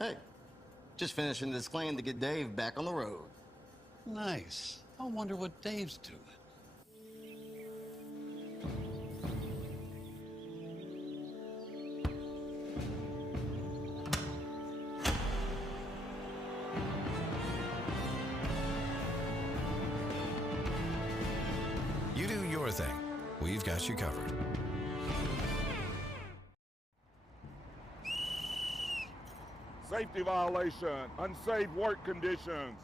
Hey, just finishing this claim to get Dave back on the road. Nice. I wonder what Dave's doing. You do your thing. We've got you covered. Safety violation, unsafe work conditions.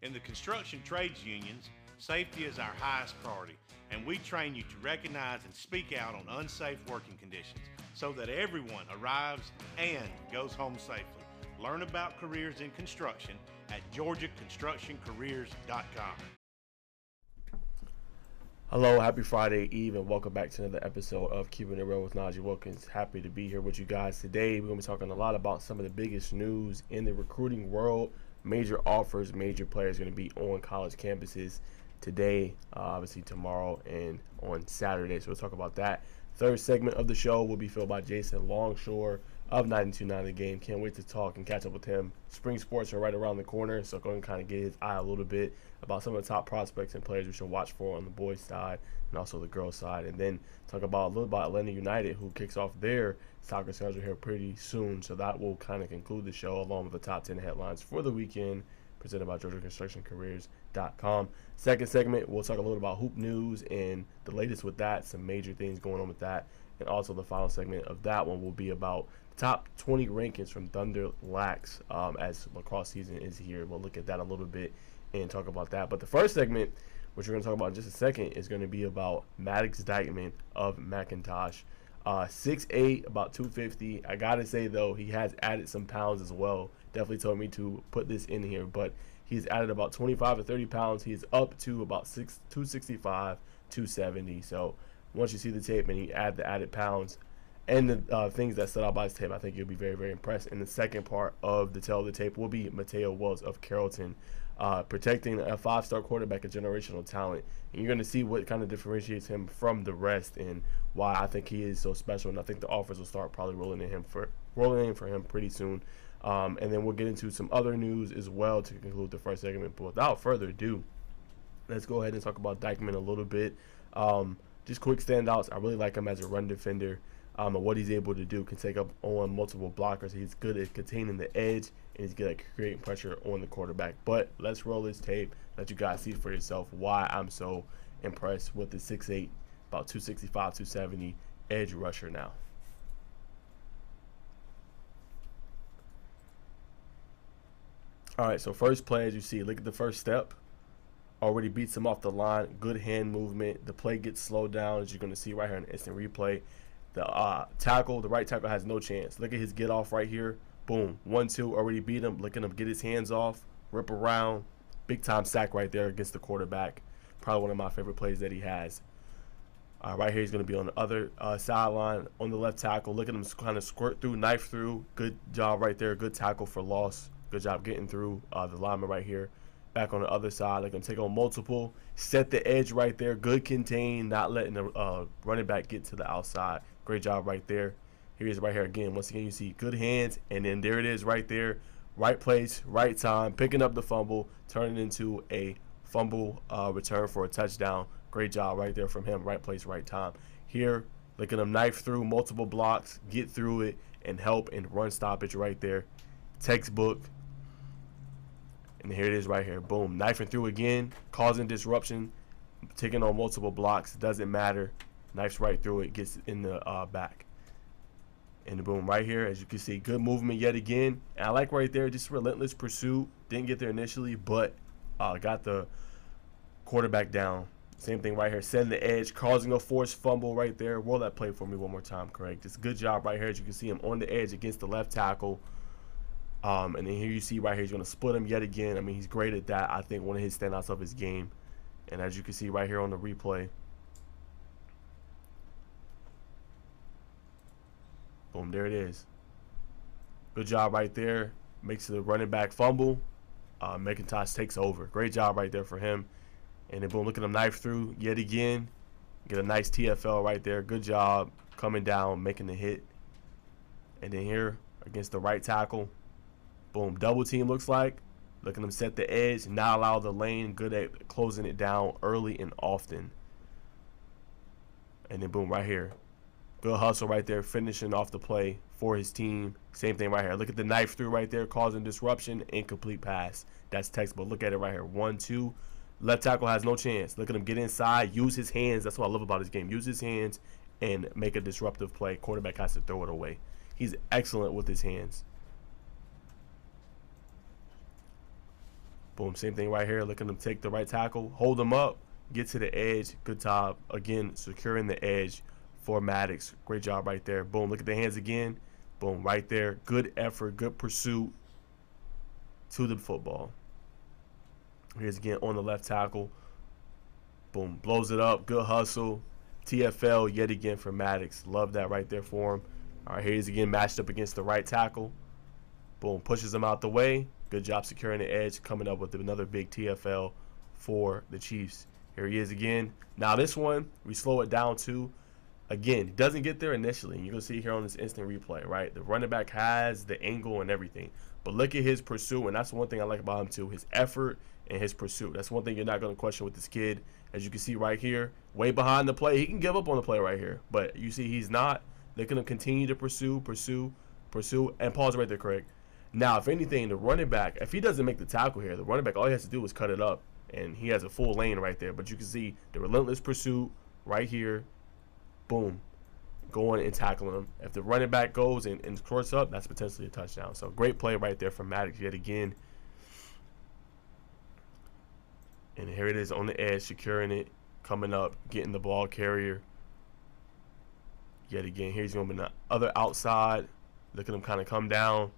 In the construction trades unions, safety is our highest priority, and we train you to recognize and speak out on unsafe working conditions so that everyone arrives and goes home safely. Learn about careers in construction at georgiaconstructioncareers.com. Hello, happy Friday Eve, and welcome back to another episode of Keeping It Real with Najeh Wilkins. Happy to be here with you guys today. We're going to be talking a lot about some of the biggest news in the recruiting world. Major offers, major players going to be on college campuses today, obviously tomorrow, and on Saturday. So we'll talk about that. Third segment of the show will be filled by Jason Longshore of 92.9 The Game. Can't wait to talk and catch up with him. Spring sports are right around the corner, so going to kind of get his eye a little bit about some of the top prospects and players we should watch for on the boys' side and also the girls' side. And then talk about a little about Atlanta United, who kicks off their soccer schedule here pretty soon. So that will kind of conclude the show along with the top 10 headlines for the weekend, presented by georgiaconstructioncareers.com. Second segment, we'll talk a little about hoop news and the latest with that, some major things going on with that. And also the final segment of that one will be about top 20 rankings from Thunder Lax as lacrosse season is here. We'll look at that a little bit and talk about that. But the first segment, which we're going to talk about in just a second, is going to be about Maddox Dykeman of McIntosh. 6'8", about 250. I got to say, though, he has added some pounds as well. Definitely told me to put this in here, but he's added about 25 to 30 pounds. He's up to about 265, 270. So once you see the tape and you add the added pounds and the things that stood out by his tape, I think you'll be very, very impressed. And the second part of the tail of the tape will be Mateo of Carrollton, protecting a five-star quarterback, a generational talent. And you're going to see what kind of differentiates him from the rest and why I think he is so special. And I think the offers will start probably rolling in for him pretty soon. And then we'll get into some other news as well to conclude the first segment. But without further ado, let's go ahead and talk about Dykeman a little bit. Just quick standouts. I really like him as a run defender. And what he's able to do, can take up on multiple blockers. He's good at containing the edge, and he's good at creating pressure on the quarterback. But let's roll this tape, let you guys see for yourself why I'm so impressed with the 6'8", about 265, 270 edge rusher now. All right, so first play, as you see, look at the first step. Already beats him off the line. Good hand movement. The play gets slowed down, as you're going to see right here in the instant replay. The right tackle has no chance. Look at his get off right here. Boom. 1-2. Already beat him. Look at him get his hands off. Rip around. Big time sack right there against the quarterback. Probably one of my favorite plays that he has. Right here, he's going to be on the other sideline on the left tackle. Look at him kind of squirt through, knife through. Good job right there. Good tackle for loss. Good job getting through the lineman right here. Back on the other side, they're going to take on multiple. Set the edge right there. Good contain, not letting the running back get to the outside. Great job right there. Here he is right here again. Once again, you see good hands, and then there it is right there. Right place, right time, picking up the fumble, turning into a fumble return for a touchdown. Great job right there from him. Right place, right time. Here, look at him knife through multiple blocks, get through it, and help and run stoppage right there. Textbook. And here it is right here. Boom. Knifing through again, causing disruption, taking on multiple blocks. Doesn't matter. Knifes right through it, gets in the back. And boom, right here, as you can see, good movement yet again. And I like right there, just relentless pursuit. Didn't get there initially, but got the quarterback down. Same thing right here, setting the edge, causing a forced fumble right there. Roll that play for me one more time, Craig. Just good job right here. As you can see him on the edge against the left tackle. And then here you see right here, he's going to split him yet again. I mean, he's great at that. I think one of his standouts of his game. And as you can see right here on the replay. Boom, there it is. Good job right there. Makes the running back fumble. McIntosh takes over. Great job right there for him. And then boom, look at him knife through yet again. Get a nice TFL right there. Good job coming down, making the hit. And then here, against the right tackle. Boom, double team looks like. Looking them set the edge, not allow the lane. Good at closing it down early and often. And then boom, right here. Good hustle right there, finishing off the play for his team. Same thing right here. Look at the knife through right there, causing disruption. Incomplete pass. That's textbook. Look at it right here. 1-2. Left tackle has no chance. Look at him get inside, use his hands. That's what I love about his game. Use his hands and make a disruptive play. Quarterback has to throw it away. He's excellent with his hands. Boom, same thing right here. Look at him take the right tackle, hold him up, get to the edge. Good job. Again, securing the edge for Maddox. Great job right there. Boom, look at the hands again. Boom, right there. Good effort, good pursuit to the football. Here's again on the left tackle. Boom, blows it up. Good hustle. TFL yet again for Maddox. Love that right there for him. All right, here's again matched up against the right tackle. Boom, pushes him out the way. Good job securing the edge, coming up with another big TFL for the Chiefs. Here he is again. Now this one, we slow it down too. Again, doesn't get there initially. You're going to see here on this instant replay, right? The running back has the angle and everything. But look at his pursuit, and that's one thing I like about him too, his effort and his pursuit. That's one thing you're not going to question with this kid. As you can see right here, way behind the play. He can give up on the play right here, but you see he's not. They're going to continue to pursue, and pause right there, Craig. Now, if anything, the running back, if he doesn't make the tackle here, the running back, all he has to do is cut it up, and he has a full lane right there. But you can see the relentless pursuit right here. Boom. Going and tackling him. If the running back goes and courts up, that's potentially a touchdown. So, great play right there from Maddox yet again. And here it is on the edge, securing it, coming up, getting the ball carrier. Yet again, here's going to be the other outside. Look at him kind of come down.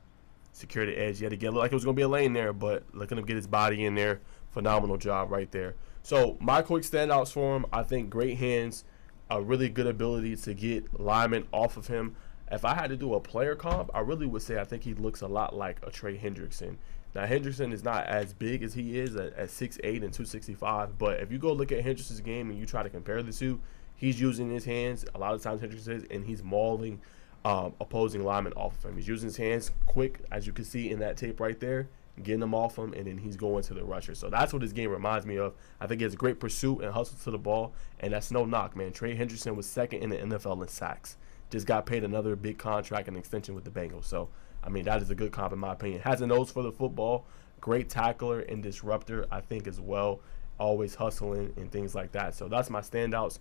Secure the edge yet again. Looked like it was going to be a lane there, but look at him get his body in there. Phenomenal job right there. So my quick standouts for him, I think great hands, a really good ability to get linemen off of him. If I had to do a player comp, I really would say I think he looks a lot like a Trey Hendrickson. Now, Hendrickson is not as big as he is at 6'8 and 265, but if you go look at Hendrickson's game and you try to compare the two, he's using his hands. A lot of times Hendrickson is, and he's mauling opposing linemen off of him. He's using his hands quick, as you can see in that tape right there, getting them off him, and then he's going to the rusher. So that's what this game reminds me of. I think he has great pursuit and hustle to the ball, and that's no knock, man. Trey Hendrickson was second in the NFL in sacks. Just got paid another big contract and extension with the Bengals. So, I mean, that is a good comp in my opinion. Has a nose for the football. Great tackler and disruptor, I think, as well. Always hustling and things like that. So that's my standouts.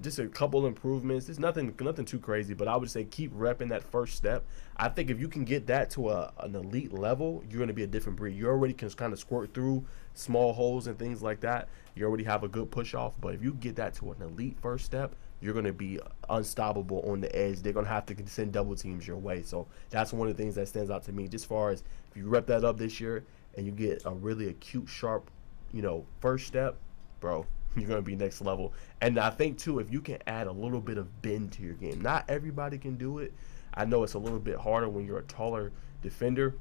Just a couple improvements. There's nothing too crazy, but I would say keep repping that first step. I think if you can get that to an elite level, you're going to be a different breed. You already can kind of squirt through small holes and things like that. You already have a good push off, but if you get that to an elite first step, you're going to be unstoppable on the edge. They're going to have to send double teams your way. So that's one of the things that stands out to me. Just as far as if you rep that up this year and you get a really acute, sharp, first step, bro, you're going to be next level. And I think, too, if you can add a little bit of bend to your game. Not everybody can do it. I know it's a little bit harder when you're a taller defender.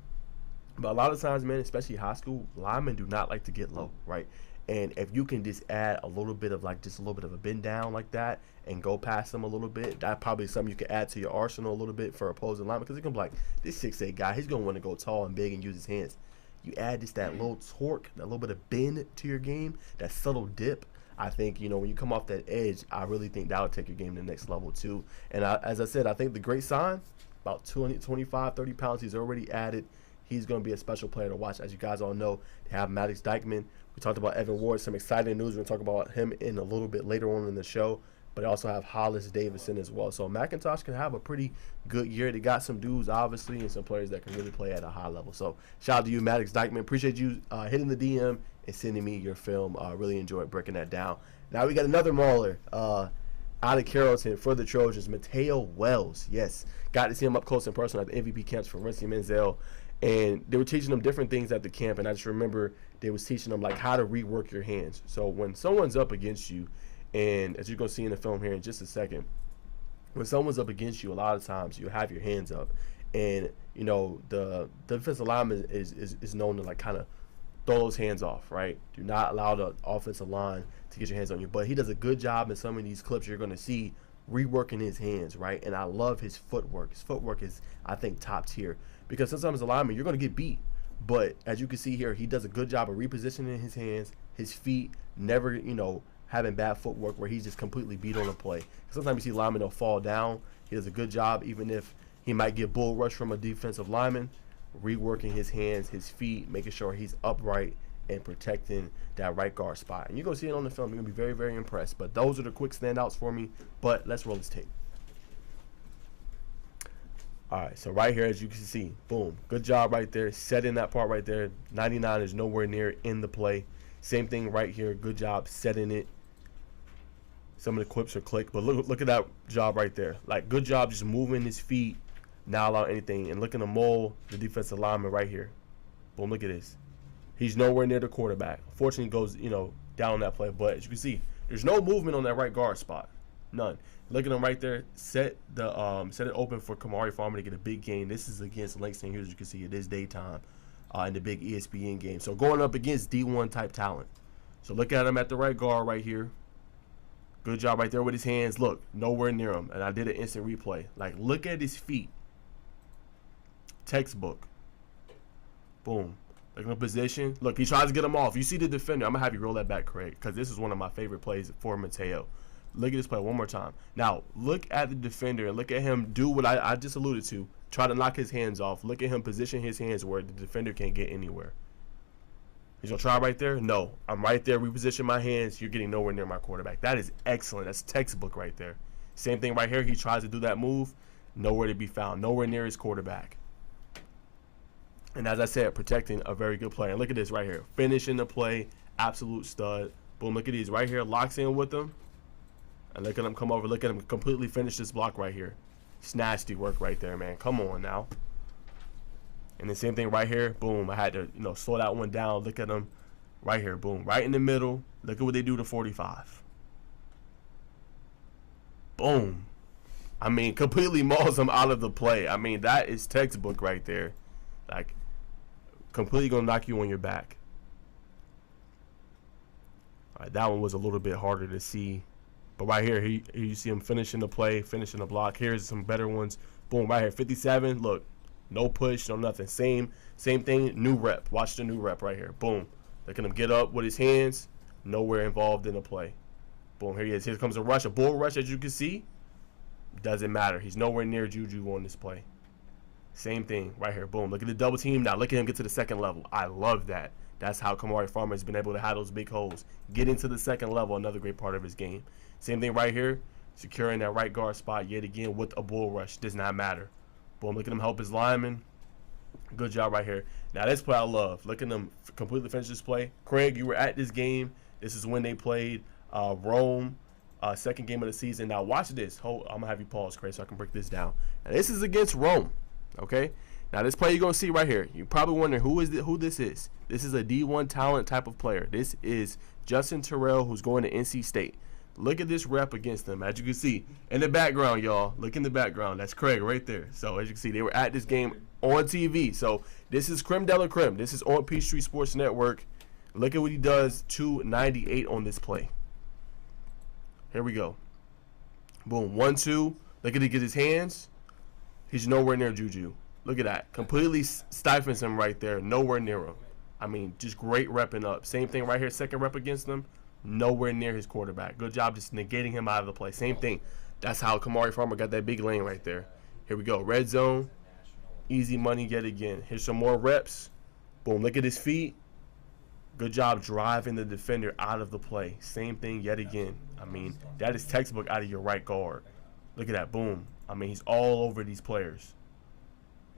But a lot of times, man, especially high school, linemen do not like to get low, right? And if you can just add a little bit of just a little bit of a bend down like that and go past them a little bit, that probably is something you can add to your arsenal a little bit for opposing linemen. Because it can be like, this 6'8" guy, he's going to want to go tall and big and use his hands. You add just that little torque, that little bit of bend to your game, that subtle dip. I think, when you come off that edge, I really think that would take your game to the next level too. And as I said, I think the great sign, about 20, 25, 30 pounds he's already added. He's going to be a special player to watch. As you guys all know, they have Maddox Dykeman. We talked about Evan Ward, some exciting news. We're going to talk about him in a little bit later on in the show. But they also have Hollis Davidson as well. So McIntosh can have a pretty good year. They got some dudes, obviously, and some players that can really play at a high level. So shout out to you, Maddox Dykeman. Appreciate you hitting the DM and sending me your film. Really enjoyed breaking that down. Now we got another mauler out of Carrollton for the Trojans, Mateo Wells. Yes, got to see him up close and personal at the MVP camps for Renzi Menzel. And they were teaching them different things at the camp. And I just remember they was teaching them how to rework your hands. So when someone's up against you, and as you're going to see in the film here in just a second, when someone's up against you, a lot of times you have your hands up. And, the defensive lineman is known to kind of throw those hands off, right? Do not allow the offensive line to get your hands on you. But he does a good job in some of these clips you're going to see reworking his hands, right? And I love his footwork. His footwork is, I think, top tier. Because sometimes a lineman, you're going to get beat. But as you can see here, he does a good job of repositioning his hands, his feet, never, you know, having bad footwork where he's just completely beat on the play. Sometimes you see linemen, they'll fall down. He does a good job, even if he might get bull rush from a defensive lineman, reworking his hands, his feet, making sure he's upright and protecting that right guard spot. And you're going to see it on the film. You're going to be very, very impressed. But those are the quick standouts for me. But let's roll this tape. All right, so right here, as you can see, boom, good job right there, setting that part right there. 99 is nowhere near in the play. Same thing right here, good job setting it. Some of the clips are click, but look at that job right there. Like, good job just moving his feet, not allowing anything. And look at the mole, the defensive lineman right here. Boom, look at this. He's nowhere near the quarterback. Unfortunately, he goes, you know, down on that play. But as you can see, there's no movement on that right guard spot. None. Look at him right there. Set it open for Kamari Farmer to get a big gain. This is against Langston Hughes. As you can see, it is daytime in the big ESPN game. So going up against D1 type talent. So look at him at the right guard right here. Good job right there with his hands. Look, nowhere near him. And I did an instant replay. Like, look at his feet. Textbook. Boom. Look at the position. Look, he tries to get him off. You see the defender. I'm going to have you roll that back, Craig, because this is one of my favorite plays for Mateo. Look at this play one more time. Now, look at the defender and look at him do what I just alluded to. Try to knock his hands off. Look at him position his hands where the defender can't get anywhere. He's going to try right there? No. I'm right there. Reposition my hands. You're getting nowhere near my quarterback. That is excellent. That's textbook right there. Same thing right here. He tries to do that move. Nowhere to be found. Nowhere near his quarterback. And as I said, protecting a very good player. And look at this right here. Finishing the play. Absolute stud. Boom. Look at these right here. Locks in with them. And look at him come over. Look at him completely finish this block right here. Snasty work right there, man. Come on now. And the same thing right here. Boom. I had to, you know, slow that one down. Look at him right here. Boom. Right in the middle. Look at what they do to 45. Boom. I mean, completely mauls him out of the play. I mean, that is textbook right there. Like, completely going to knock you on your back. All right, that one was a little bit harder to see. But right here, you see him finishing the play, finishing the block. Here's some better ones. Boom, right here, 57. Look, no push, no nothing. Same thing, new rep. Watch the new rep right here. Boom. Look at him get up with his hands. Nowhere involved in the play. Boom, here he is. Here comes a rush, a bull rush, as you can see. Doesn't matter. He's nowhere near Juju on this play. Same thing right here. Boom. Look at the double team. Now look at him get to the second level. I love that. That's how Kamari Farmer has been able to have those big holes. Get into the second level, another great part of his game. Same thing right here. Securing that right guard spot yet again with a bull rush. Does not matter. Boom. Look at him help his lineman. Good job right here. Now this play I love. Look at them completely finish this play. Craig, you were at this game. This is when they played Rome. Second game of the season. Now watch this. I'm going to have you pause, Craig, so I can break this down. Now this is against Rome. Okay? Now this play you're going to see right here. You're probably wondering who this is. This is a D1 talent type of player. This is Justin Terrell, who's going to NC State. Look at this rep against them. As you can see in the background, y'all. Look in the background. That's Craig right there. So as you can see, they were at this game on TV. So this is creme de la creme. This is on Peachtree Sports Network. Look at what he does. 298 on this play. Here we go. Boom. 1-2. Look at him get his hands. He's nowhere near Juju. Look at that. Completely stifles him right there. Nowhere near him. I mean, just great repping up. Same thing right here. Second rep against them. Nowhere near his quarterback. Good job just negating him out of the play. Same thing. That's how Kamari Farmer got that big lane right there. Here we go. Red zone. Easy money yet again. Here's some more reps. Boom. Look at his feet. Good job driving the defender out of the play. Same thing yet again. I mean, that is textbook out of your right guard. Look at that. Boom. I mean, he's all over these players.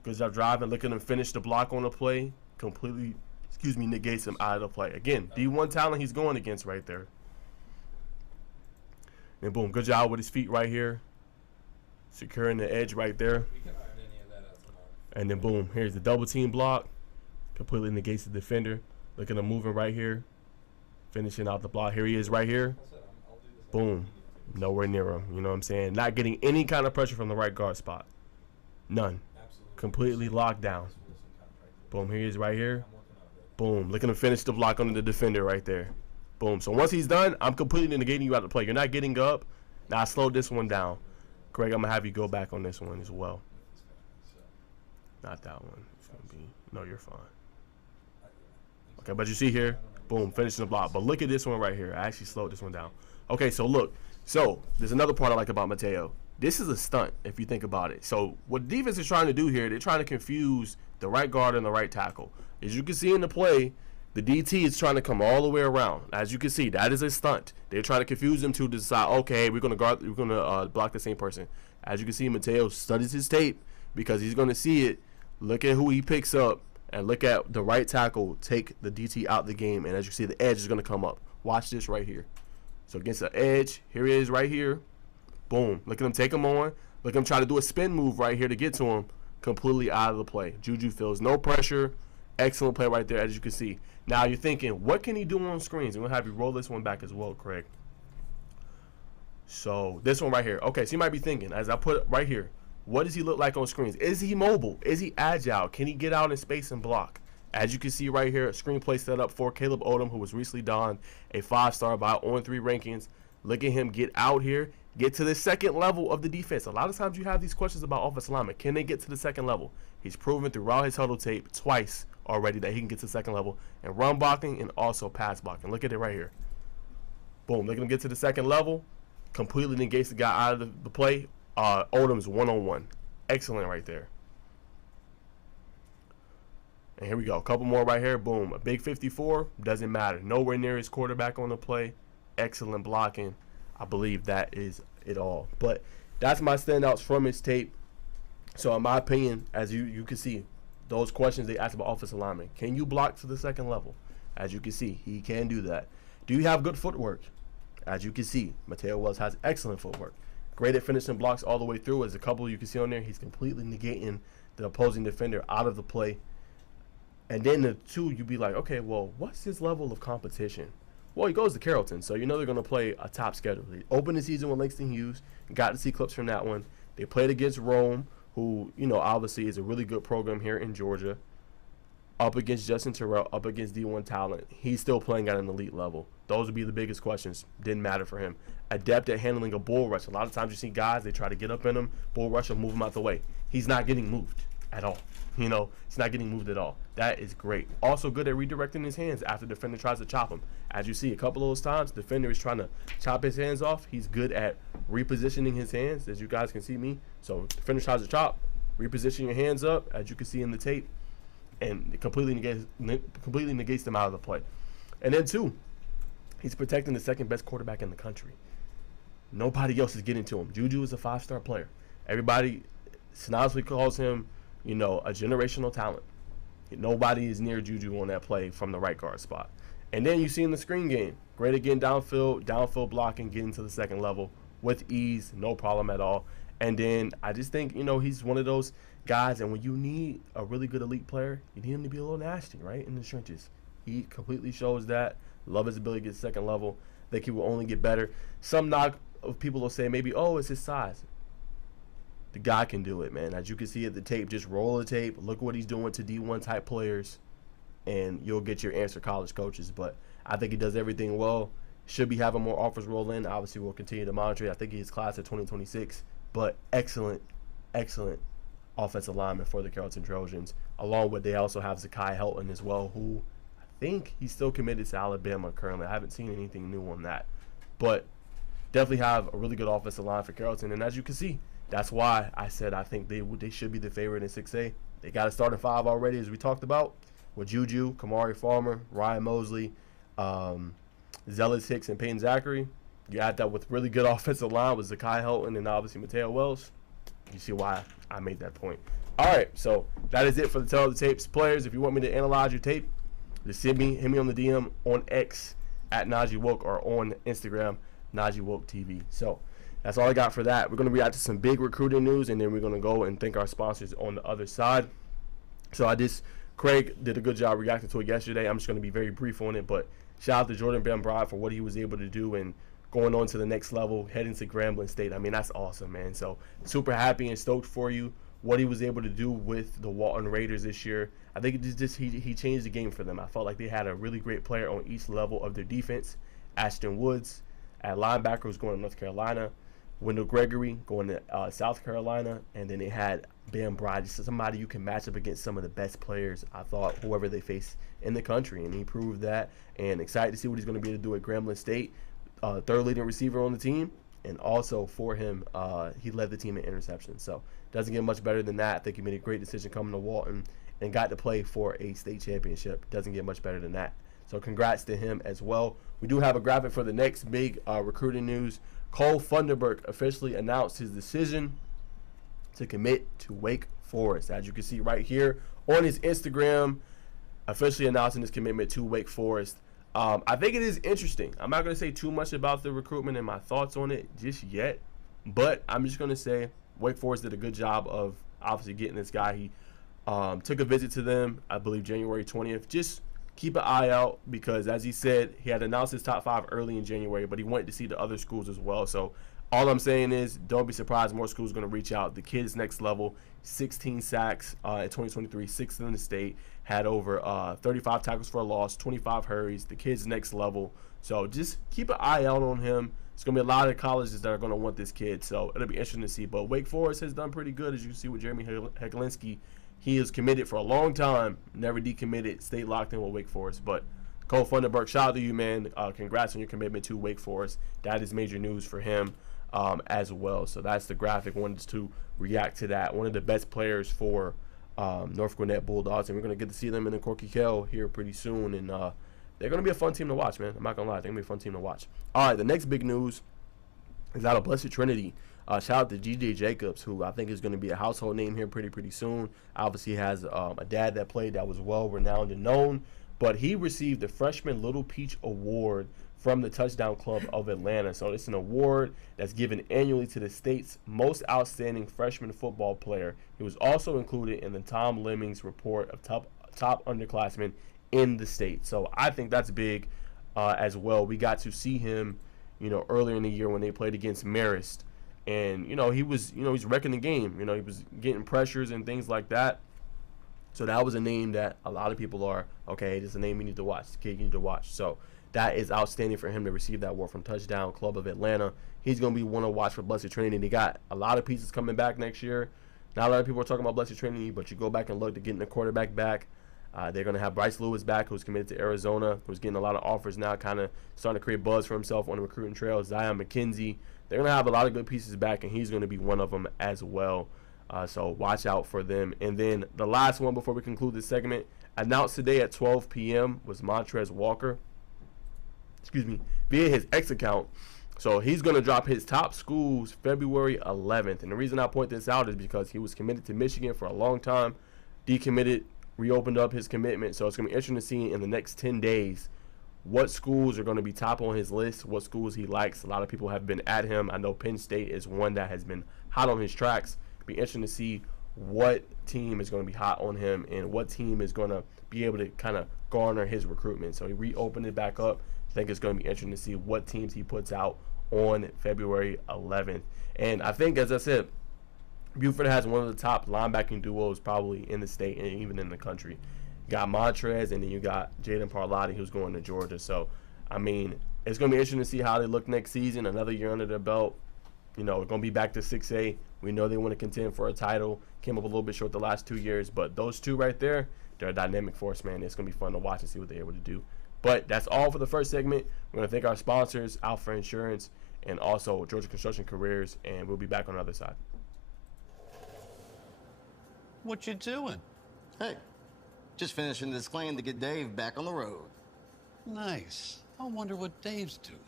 Good job driving. Look at him finish the block on the play. Completely, negates him out of the play. Again, D1 talent he's going against right there. And boom, good job with his feet right here. Securing the edge right there. And then boom, here's the double team block. Completely negates the defender. Look at him moving right here. Finishing out the block. Here he is right here. Boom. Nowhere near him. You know what I'm saying? Not getting any kind of pressure from the right guard spot. None. Completely locked down. Boom. Here he is right here. Boom. Look at him finish the block on the defender right there. Boom. So once he's done, I'm completely negating you out of the play. You're not getting up. Now, I slowed this one down. Craig, I'm going to have you go back on this one as well. Not that one. It's going to be, no, you're fine. Okay, but you see here, boom, finishing the block. But look at this one right here. I actually slowed this one down. Okay, so look. So there's another part I like about Mateo. This is a stunt if you think about it. So what defense is trying to do here, they're trying to confuse the right guard and the right tackle. As you can see in the play, the DT is trying to come all the way around. As you can see, that is a stunt. They're trying to confuse them to decide, okay, we're gonna block the same person. As you can see, Mateo studies his tape because he's gonna see it. Look at who he picks up and look at the right tackle take the DT out the game. And as you see, the edge is gonna come up. Watch this right here. So against the edge, here he is right here. Boom. Look at him take him on. Look at him try to do a spin move right here to get to him. Completely out of the play. Juju feels no pressure. Excellent play right there, as you can see. Now you're thinking, what can he do on screens? I'm going to have you roll this one back as well, Craig. So this one right here. Okay, so you might be thinking, as I put it right here, what does he look like on screens? Is he mobile? Is he agile? Can he get out in space and block? As you can see right here, a screenplay set up for Caleb Odom, who was recently donned a 5-star by On3 rankings. Look at him get out here, get to the second level of the defense. A lot of times you have these questions about offensive linemen. Can they get to the second level? He's proven throughout his huddle tape twice already that he can get to the second level and run blocking and also pass blocking. Look at it right here. Boom. Look at him get to the second level. Completely negates the guy out of the play. Odom's one-on-one. Excellent right there. And here we go. A couple more right here. Boom. A big 54. Doesn't matter. Nowhere near his quarterback on the play. Excellent blocking. I believe that is it all. But that's my standouts from his tape. So in my opinion, as you can see, those questions they asked about offensive linemen. Can you block to the second level? As you can see, he can do that. Do you have good footwork? As you can see, Mateo Wells has excellent footwork. Great at finishing blocks all the way through. As a couple you can see on there, he's completely negating the opposing defender out of the play. And then the two, you'd be like, okay, well, what's his level of competition? Well, he goes to Carrollton, so you know they're going to play a top schedule. They opened the season with Langston Hughes, got to see clips from that one. They played against Rome, who, you know, obviously is a really good program here in Georgia. Up against Justin Terrell, up against D1 talent. He's still playing at an elite level. Those would be the biggest questions. Didn't matter for him. Adept at handling a bull rush. A lot of times you see guys, they try to get up in him, bull rush him, move him out the way. He's not getting moved at all. You know, he's not getting moved at all. That is great. Also good at redirecting his hands after the defender tries to chop him. As you see a couple of those times, the defender is trying to chop his hands off. He's good at repositioning his hands, as you guys can see me. So defender tries to chop, reposition your hands up, as you can see in the tape, and it completely negates them out of the play. And then two, he's protecting the second best quarterback in the country. Nobody else is getting to him. Juju is a 5-star player. Everybody synonymously calls him, you know, a generational talent. Nobody is near Juju on that play from the right guard spot. And then you see in the screen game, great again downfield blocking, getting to the second level with ease, no problem at all. And then I just think, you know, he's one of those guys, and when you need a really good elite player, you need him to be a little nasty, right, in the trenches. He completely shows that. Love his ability to get second level. I think he will only get better. Some knock of people will say maybe, oh, it's his size. The guy can do it, man. As you can see at the tape, just roll the tape. Look what he's doing to D1 type players, and you'll get your answer, college coaches. But I think he does everything well. Should be having more offers roll in. Obviously, we'll continue to monitor it. I think he's class of 2026. But excellent, excellent offensive lineman for the Carrollton Trojans. Along with, they also have Zakai Helton as well, who I think he's still committed to Alabama currently. I haven't seen anything new on that. But definitely have a really good offensive line for Carrollton. And as you can see, that's why I said I think they should be the favorite in 6A. They got a starting 5 already, as we talked about, with Juju, Kamari Farmer, Ryan Mosley, Zealous Hicks, and Peyton Zachary. You add that with really good offensive line with Zakai Helton and obviously Mateo Wells. You see why I made that point. All right, so that is it for the Tell of the Tapes. Players, if you want me to analyze your tape, just hit me on the DM on X at Najeh Woke or on Instagram, Najeh Woke TV. So that's all I got for that. We're going to react to some big recruiting news, and then we're going to go and thank our sponsors on the other side. So Craig did a good job reacting to it yesterday. I'm just going to be very brief on it, but shout out to Jordan Van Bride for what he was able to do and going on to the next level, heading to Grambling State. I mean, that's awesome, man. So super happy and stoked for you, what he was able to do with the Walton Raiders this year. I think he changed the game for them. I felt like they had a really great player on each level of their defense. Ashton Woods at linebacker, who's going to North Carolina. Wendell Gregory going to South Carolina, and then they had Ben Bryant, just somebody you can match up against some of the best players, I thought, whoever they face in the country, and he proved that. And excited to see what he's going to be able to do at Grambling State. Third leading receiver on the team, and also for him, he led the team in interceptions. So doesn't get much better than that. I think he made a great decision coming to Walton and got to play for a state championship. Doesn't get much better than that. So congrats to him as well. We do have a graphic for the next big recruiting news. Cole Funderburk officially announced his decision to commit to Wake Forest. As you can see right here on his Instagram, officially announcing his commitment to Wake Forest. I think it is interesting. I'm not going to say too much about the recruitment and my thoughts on it just yet, but I'm just going to say Wake Forest did a good job of obviously getting this guy. He took a visit to them, I believe, January 20th. Just keep an eye out because, as he said, he had announced his top 5 early in January, but he went to see the other schools as well. So all I'm saying is don't be surprised. More schools are going to reach out. The kid's next level, 16 sacks in 2023, 6th in the state, had over 35 tackles for a loss, 25 hurries. The kid's next level. So just keep an eye out on him. It's going to be a lot of colleges that are going to want this kid, so it'll be interesting to see. But Wake Forest has done pretty good, as you can see with Jeremy Hegelinski. He is committed for a long time, never decommitted, stayed locked in with Wake Forest. But Cole Funderburk, shout out to you, man. Congrats on your commitment to Wake Forest. That is major news for him as well. So that's the graphic. Wanted to react to that. One of the best players for North Gwinnett Bulldogs, and we're going to get to see them in the Corky Kell here pretty soon. And they're going to be a fun team to watch, man. I'm not going to lie. They're going to be a fun team to watch. All right, the next big news is out of Blessed Trinity. Shout out to G.J. Jacobs, who I think is going to be a household name here pretty soon. Obviously has a dad that played that was well-renowned and known. But he received the Freshman Little Peach Award from the Touchdown Club of Atlanta. So it's an award that's given annually to the state's most outstanding freshman football player. He was also included in the Tom Lemmings report of top underclassmen in the state. So I think that's big as well. We got to see him, earlier in the year when they played against Marist. And, he was, he's wrecking the game. He was getting pressures and things like that. So that was a name that a lot of people are, okay, this is a name you need to watch, kid you need to watch. So that is outstanding for him to receive that award from Touchdown Club of Atlanta. He's going to be one to watch for Blessed Trinity. And they got a lot of pieces coming back next year. Not a lot of people are talking about Blessed Trinity, but you go back and look, they're getting the quarterback back. They're going to have Bryce Lewis back, who's committed to Arizona, who's getting a lot of offers now, kind of starting to create buzz for himself on the recruiting trail. Zion McKenzie. They're going to have a lot of good pieces back, and he's going to be one of them as well. So watch out for them. And then the last one before we conclude this segment, announced today at 12 p.m. was Montrez Walker, via his X account. So he's going to drop his top schools February 11th. And the reason I point this out is because he was committed to Michigan for a long time, decommitted, reopened up his commitment. So it's going to be interesting to see in the next 10 days what schools are going to be top on his list, what schools he likes. A lot of people have been at him. I know Penn State is one that has been hot on his tracks. Be interesting to see what team is going to be hot on him and what team is going to be able to kind of garner his recruitment. So he reopened it back up. I think it's going to be interesting to see what teams he puts out on February 11th. And I think, as I said, Buford has one of the top linebacking duos probably in the state and even in the country. You got Montrez, and then you got Jaden Parlati, who's going to Georgia. So, I mean, it's going to be interesting to see how they look next season. Another year under their belt. We're going to be back to 6A. We know they want to contend for a title. Came up a little bit short the last 2 years. But those two right there, they're a dynamic force, man. It's going to be fun to watch and see what they're able to do. But that's all for the first segment. We're going to thank our sponsors, Alpha Insurance, and also Georgia Construction Careers. And we'll be back on the other side. What you doing? Hey, just finishing this claim to get Dave back on the road. Nice. I wonder what Dave's doing.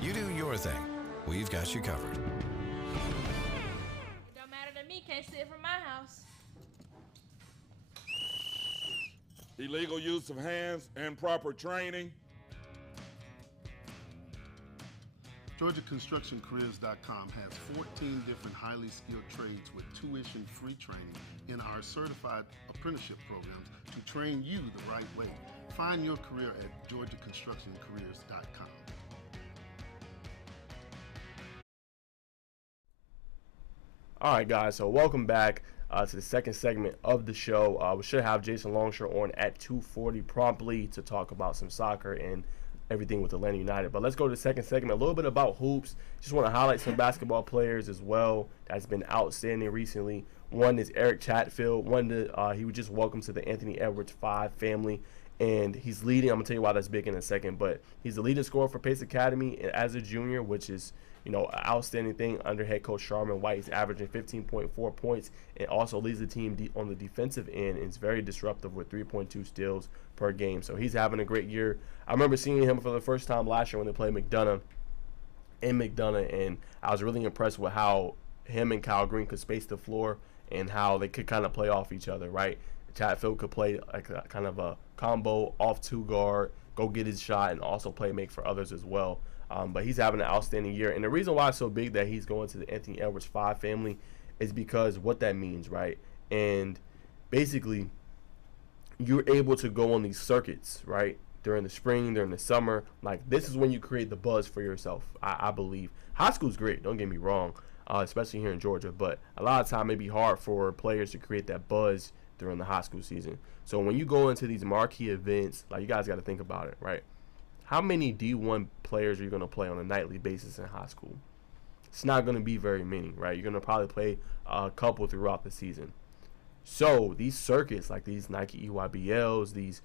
You do your thing. We've got you covered. It don't matter to me, can't see it from my house. Illegal use of hands, improper training. GeorgiaConstructionCareers.com has 14 different highly skilled trades with tuition-free training in our certified apprenticeship programs to train you the right way. Find your career at GeorgiaConstructionCareers.com. All right, guys, so welcome back to the second segment of the show. We should have Jason Longshore on at 2:40 promptly to talk about some soccer and everything with Atlanta United. But let's go to the second segment, a little bit about hoops. Just want to highlight some basketball players as well that's been outstanding recently. One is Eric Chatfield. He was just welcomed to the Anthony Edwards 5 family, and he's leading. I'm going to tell you why that's big in a second, but he's the leading scorer for Pace Academy as a junior, which is an outstanding thing under head coach Sharman White. He's averaging 15.4 points and also leads the team on the defensive end and is very disruptive with 3.2 steals per game. So he's having a great year. I remember seeing him for the first time last year when they played McDonough, and I was really impressed with how him and Kyle Green could space the floor and how they could kind of play off each other, right? Chatfield could play like a, kind of a combo off two guard, go get his shot, and also make for others as well. But he's having an outstanding year. And the reason why it's so big that he's going to the Anthony Edwards 5 family is because what that means, right? And basically, you're able to go on these circuits, right? During the spring, during the summer. Like, this is when you create the buzz for yourself, I believe. High school's great, don't get me wrong, especially here in Georgia. But a lot of time it may be hard for players to create that buzz during the high school season. So when you go into these marquee events, like, you guys got to think about it, right? How many D1 players are you going to play on a nightly basis in high school? It's not going to be very many, right? You're going to probably play a couple throughout the season. So these circuits, like these Nike EYBLs, these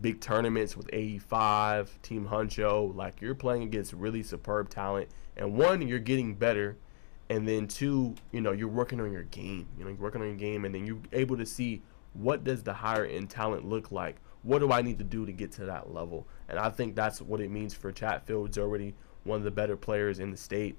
big tournaments with 85, Team Huncho, like, you're playing against really superb talent. And one, you're getting better. And then two, you're working on your game. You're working on your game, and then you're able to see what does the higher end talent look like. What do I need to do to get to that level? And I think that's what it means for Chatfield. He's already one of the better players in the state,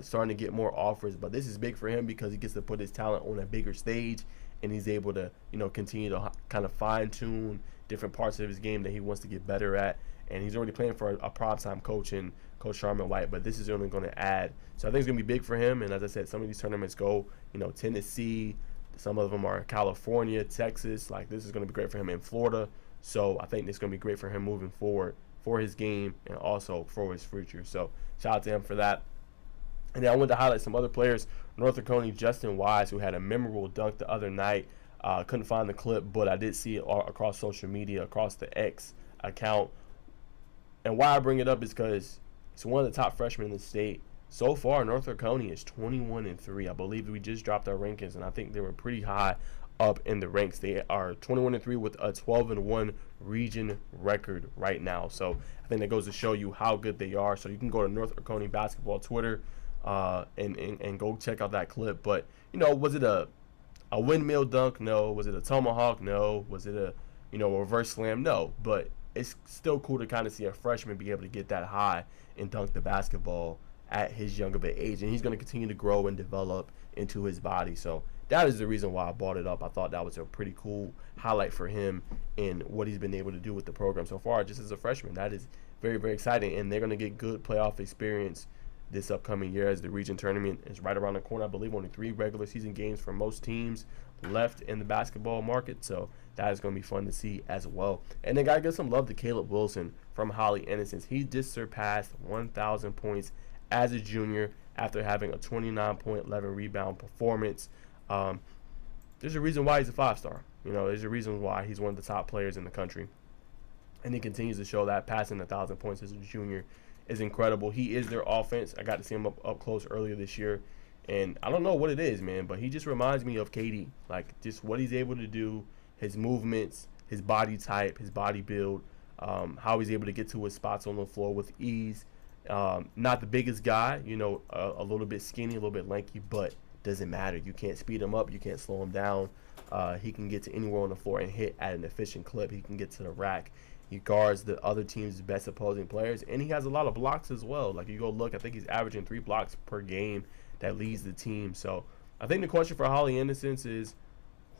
starting to get more offers. But this is big for him because he gets to put his talent on a bigger stage, and he's able to, continue to kind of fine-tune different parts of his game that he wants to get better at. And he's already playing for a primetime coach in Coach Sharman White, but this is only going to add. So I think it's going to be big for him. And as I said, some of these tournaments go, Tennessee, some of them are California, Texas. Like, this is going to be great for him in Florida. So I think it's going to be great for him moving forward for his game and also for his future. So shout out to him for that. And then I wanted to highlight some other players. North Oconee Justin Wise, who had a memorable dunk the other night. Couldn't find the clip, but I did see it across social media, across the X account. And why I bring it up is because it's one of the top freshmen in the state. So far, North Oconee is 21-3. I believe we just dropped our rankings, and I think they were pretty high up in the ranks. They are 21-3 with a 12-1 region record right now. So I think that goes to show you how good they are. So you can go to North Oconee basketball Twitter and go check out that clip. But was it a windmill dunk? No. Was it a tomahawk? No. Was it a reverse slam? No. But it's still cool to kind of see a freshman be able to get that high and dunk the basketball at his young of an age, and he's going to continue to grow and develop into his body. So that is the reason why I brought it up. I thought that was a pretty cool highlight for him and what he's been able to do with the program so far just as a freshman. That is very, very exciting, and they're going to get good playoff experience this upcoming year as the region tournament is right around the corner. I believe only 3 regular season games for most teams left in the basketball market, so that is going to be fun to see as well. And they got to give some love to Caleb Wilson from Holly Innocence. He just surpassed 1,000 points as a junior after having a 29-point, 11-rebound performance. There's a reason why he's a 5-star. There's a reason why he's one of the top players in the country. And he continues to show that passing 1,000 points as a junior is incredible. He is their offense. I got to see him up close earlier this year. And I don't know what it is, man, but he just reminds me of KD. Like, just what he's able to do, his movements, his body type, his body build, how he's able to get to his spots on the floor with ease. Not the biggest guy, a little bit skinny, a little bit lanky, but doesn't matter. You can't speed him up. You can't slow him down. He can get to anywhere on the floor and hit at an efficient clip. He can get to the rack. He guards the other team's best opposing players, and he has a lot of blocks as well. Like, you go look, I think he's averaging 3 blocks per game that leads the team. So I think the question for Holly Innocence is,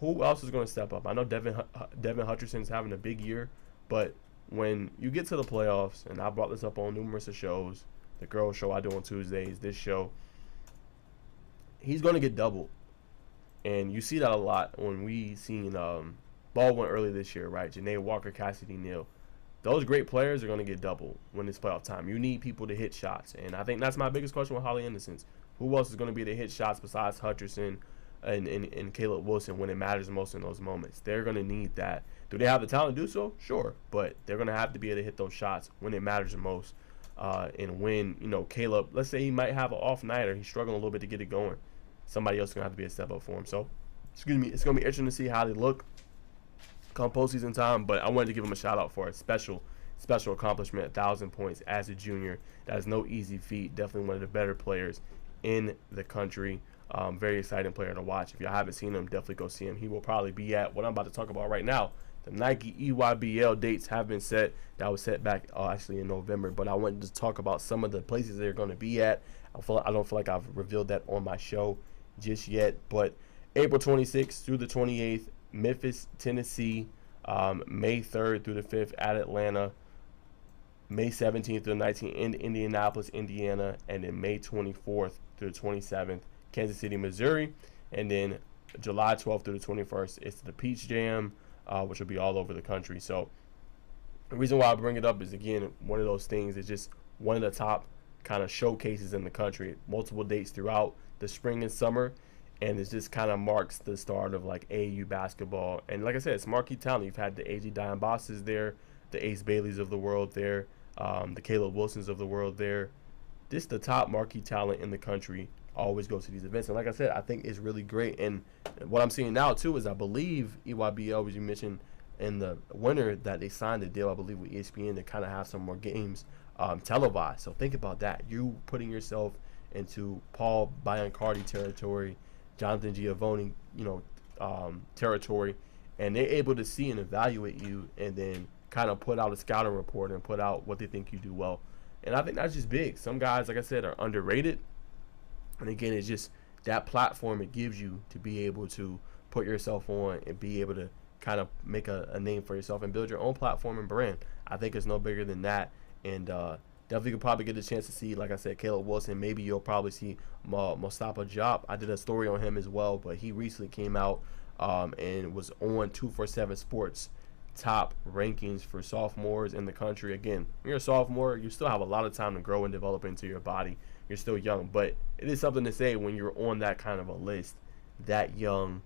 who else is going to step up? I know Devin Hutcherson's having a big year, but when you get to the playoffs, and I brought this up on numerous of shows, the girls show I do on Tuesdays, this show, he's going to get doubled. And you see that a lot when we seen Baldwin early this year, right? Janae Walker, Cassidy Neal. Those great players are going to get doubled when it's playoff time. You need people to hit shots. And I think that's my biggest question with Holly Innocence. Who else is going to be able to hit shots besides Hutcherson and Caleb Wilson when it matters most in those moments? They're going to need that. Do they have the talent to do so? Sure. But they're going to have to be able to hit those shots when it matters the most. And when, Caleb, let's say he might have an off night or he's struggling a little bit to get it going, somebody else is going to have to be a step up for him. So, it's going to be interesting to see how they look come postseason time. But I wanted to give him a shout out for a special accomplishment, 1,000 points as a junior. That is no easy feat. Definitely one of the better players in the country. Very exciting player to watch. If you haven't seen him, definitely go see him. He will probably be at what I'm about to talk about right now. The Nike EYBL dates have been set. That was set back actually in November. But I wanted to talk about some of the places they're going to be at. I don't feel like I've revealed that on my show just yet. But April 26th through the 28th, Memphis, Tennessee. May 3rd through the 5th at Atlanta. May 17th through the 19th in Indianapolis, Indiana. And then May 24th through the 27th, Kansas City, Missouri. And then July 12th through the 21st, it's the Peach Jam, which will be all over the country. So the reason why I bring it up is, again, one of those things is just one of the top kind of showcases in the country. Multiple dates throughout the spring and summer. And it just kind of marks the start of, like, AAU basketball. And like I said, it's marquee talent. You've had the A.J. Dion Bosses there, the Ace Baileys of the world there, the Caleb Wilsons of the world there. Just the top marquee talent in the country always goes to these events. And like I said, I think it's really great. And what I'm seeing now, too, is I believe EYBL, as you mentioned in the winter, that they signed a deal, I believe, with ESPN to kind of have some more games televised. So think about that. You putting yourself into Paul Biancardi territory, Jonathan Giovanni, territory, and they're able to see and evaluate you and then kind of put out a scouting report and put out what they think you do well. And I think that's just big. Some guys, like I said, are underrated. And again, it's just that platform it gives you to be able to put yourself on and be able to kind of make a name for yourself and build your own platform and brand. I think it's no bigger than that. And definitely could probably get a chance to see, like I said, Caleb Wilson. Maybe you'll probably see Mostafa Diop. I did a story on him as well, but he recently came out and was on 247 Sports top rankings for sophomores in the country. Again, when you're a sophomore, you still have a lot of time to grow and develop into your body. You're still young, but it is something to say when you're on that kind of a list, that young,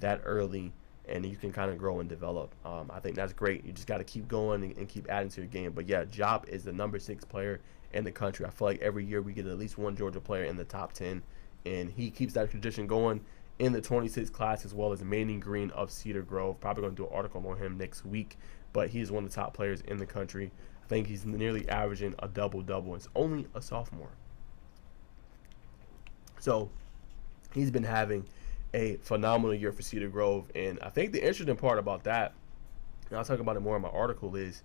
that early, and you can kind of grow and develop. I think that's great. You just got to keep going and keep adding to your game. But yeah, Diop is the number 6 player in the country. I feel like every year we get at least one Georgia player in the top 10, and he keeps that tradition going in the 26 class, as well as Manny Green of Cedar Grove. Probably going to do an article on him next week, but he's one of the top players in the country. I think he's nearly averaging a double-double. It's only a sophomore. So he's been having a phenomenal year for Cedar Grove. And I think the interesting part about that, and I'll talk about it more in my article, is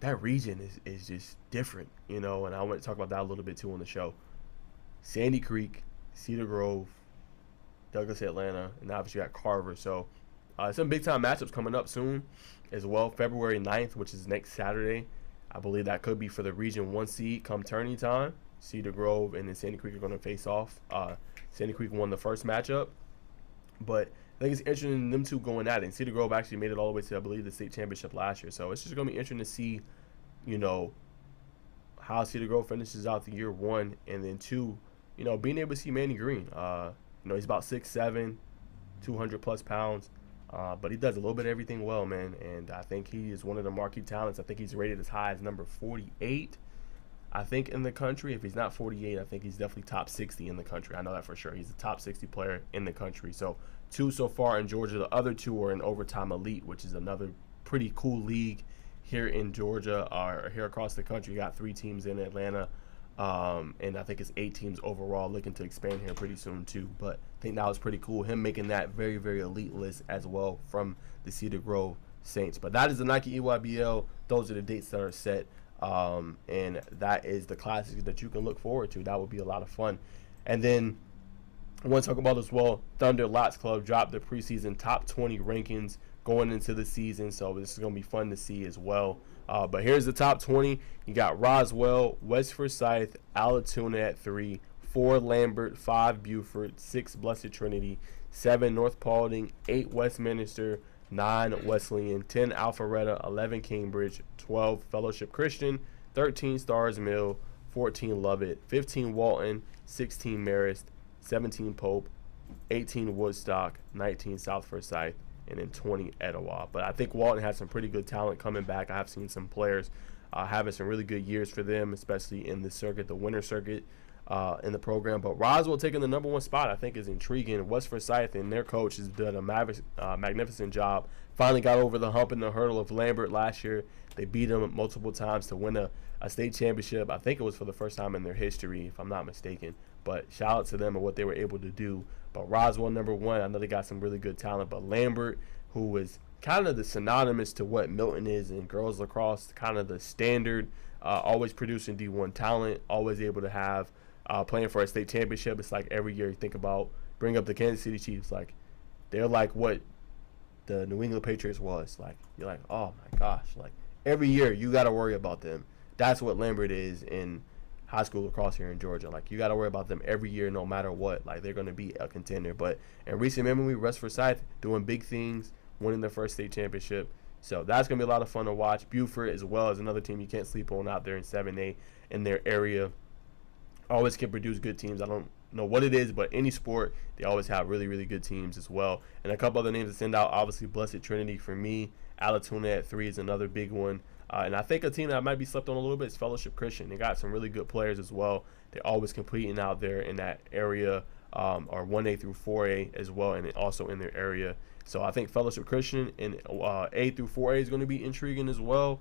that region is just different, and I want to talk about that a little bit too on the show. Sandy Creek, Cedar Grove, Douglas, Atlanta, and obviously you got Carver. So some big-time matchups coming up soon as well. February 9th, which is next Saturday. I believe that could be for the Region 1 seed come tourney time. Cedar Grove and then Sandy Creek are going to face off. Sandy Creek won the first matchup, but I think it's interesting them two going at it. And Cedar Grove actually made it all the way to, I believe, the state championship last year. So it's just going to be interesting to see, how Cedar Grove finishes out the year 1, and then 2, being able to see Manny Green. He's about 6'7", 200+ pounds, but he does a little bit of everything well, man. And I think he is one of the marquee talents. I think he's rated as high as number 48. I think in the country. If he's not 48, I think he's definitely top 60 in the country. I know that for sure. He's a top 60 player in the country. So 2 so far in Georgia. The other 2 are in Overtime Elite, which is another pretty cool league here in Georgia or here across the country. You got 3 teams in Atlanta, and I think it's 8 teams overall, looking to expand here pretty soon too. But I think that was pretty cool, him making that very, very elite list as well from the Cedar Grove Saints. But that is the Nike EYBL. Those are the dates that are set. And that is the classics that you can look forward to. That would be a lot of fun. And then I want to talk about as well, Thunder Lots Club dropped the preseason top 20 rankings going into the season, so this is going to be fun to see as well. But here's the top 20. You got Roswell, West Forsyth, Allatoona at 3, 4 Lambert, 5 Beaufort, 6 Blessed Trinity, 7 North Paulding, 8 Westminster, 9 Wesleyan, 10 Alpharetta, 11 Cambridge, 12 Fellowship Christian, 13 Stars Mill, 14 Lovett, 15 Walton, 16 Marist, 17 Pope, 18 Woodstock, 19 South Forsyth, and then 20 Etowah. But I think Walton has some pretty good talent coming back. I have seen some players having some really good years for them, especially in the circuit, the winter circuit in the program. But Roswell taking the #1 spot, I think, is intriguing. West Forsyth and their coach has done a magnificent job. Finally got over the hump in the hurdle of Lambert last year. They beat them multiple times to win a state championship. I think it was for the first time in their history, if I'm not mistaken. But shout out to them and what they were able to do. But Roswell #1, I know they got some really good talent. But Lambert, who was kind of the synonymous to what Milton is in girls lacrosse, kind of the standard, always producing D1 talent, always able to have playing for a state championship. It's like every year you think about, bring up the Kansas City Chiefs, like they're like what the New England Patriots was. Like, you're like, oh my gosh, like every year you got to worry about them. That's what Lambert is in high school lacrosse here in Georgia. Like, you got to worry about them every year no matter what. Like, they're going to be a contender. But in recent memory, West Forsyth doing big things, winning their first state championship. So that's going to be a lot of fun to watch. Buford as well is another team you can't sleep on out there in 7A in their area. Always can produce good teams. I don't know what it is, but any sport, they always have really, really good teams as well. And a couple other names that stand out, obviously Blessed Trinity for me. Alatuna at 3 is another big one. And I think a team that might be slept on a little bit is Fellowship Christian. They got some really good players as well. They're always competing out there in that area, or 1A through 4A as well, and also in their area. So I think Fellowship Christian and A through 4A is going to be intriguing as well.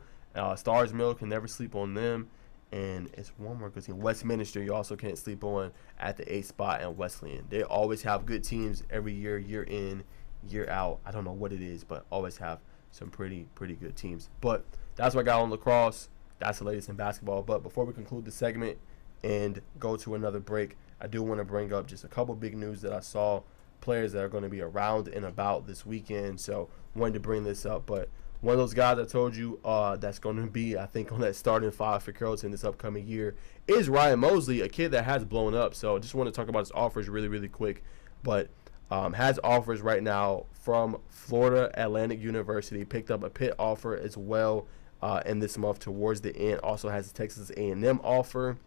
Stars Mill, can never sleep on them. And it's one more good team. Westminster, you also can't sleep on at the 8th spot, and Wesleyan. They always have good teams every year, year in, year out. I don't know what it is, but always have some pretty good teams. But that's what I got on lacrosse. That's the latest in basketball. But before we conclude the segment and go to another break, I do want to bring up just a couple big news that I saw, players that are going to be around and about this weekend. So wanted to bring this up. But one of those guys I told you that's going to be, I think, on that starting 5 for Carrollton this upcoming year is Ryan Mosley, a kid that has blown up. So just want to talk about his offers really, really quick. But has offers right now from Florida Atlantic University. Picked up a Pitt offer as well in this month towards the end. Also has a Texas A&M offer.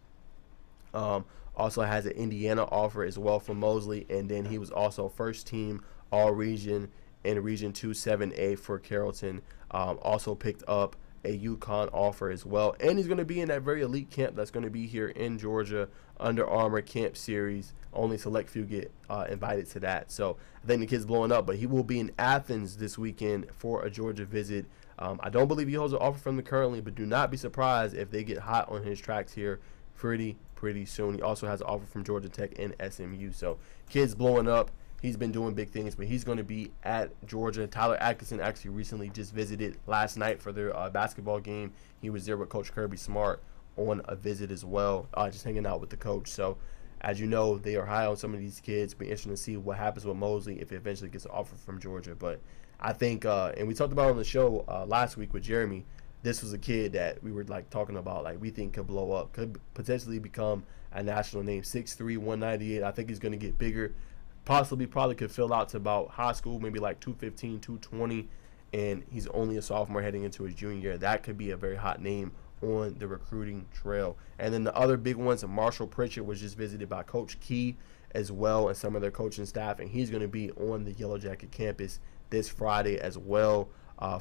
Also has an Indiana offer as well from Mosley. And then he was also first team All-Region in Region 2 7A for Carrollton. Also picked up a UConn offer as well. And he's going to be in that very elite camp that's going to be here in Georgia, Under Armour Camp Series. Only select few get invited to that. So I think the kid's blowing up, but he will be in Athens this weekend for a Georgia visit. I don't believe he holds an offer from them currently, but do not be surprised if they get hot on his tracks here pretty soon. He also has an offer from Georgia Tech and SMU. So kid's blowing up. He's been doing big things, but he's going to be at Georgia. Tyler Atkinson actually recently just visited last night for their basketball game. He was there with Coach Kirby Smart on a visit as well, just hanging out with the coach. So, as you know, they are high on some of these kids. Be interesting to see what happens with Mosley if he eventually gets an offer from Georgia. But I think, and we talked about it on the show last week with Jeremy, this was a kid that we were like talking about, like we think could blow up, could potentially become a national name. 6'3", 198. I think he's going to get bigger. Probably could fill out to about high school, maybe like 215, 220, and he's only a sophomore heading into his junior year. That could be a very hot name on the recruiting trail. And then the other big ones, Marshall Pritchard was just visited by Coach Key as well and some of their coaching staff, and he's going to be on the Yellow Jacket campus this Friday as well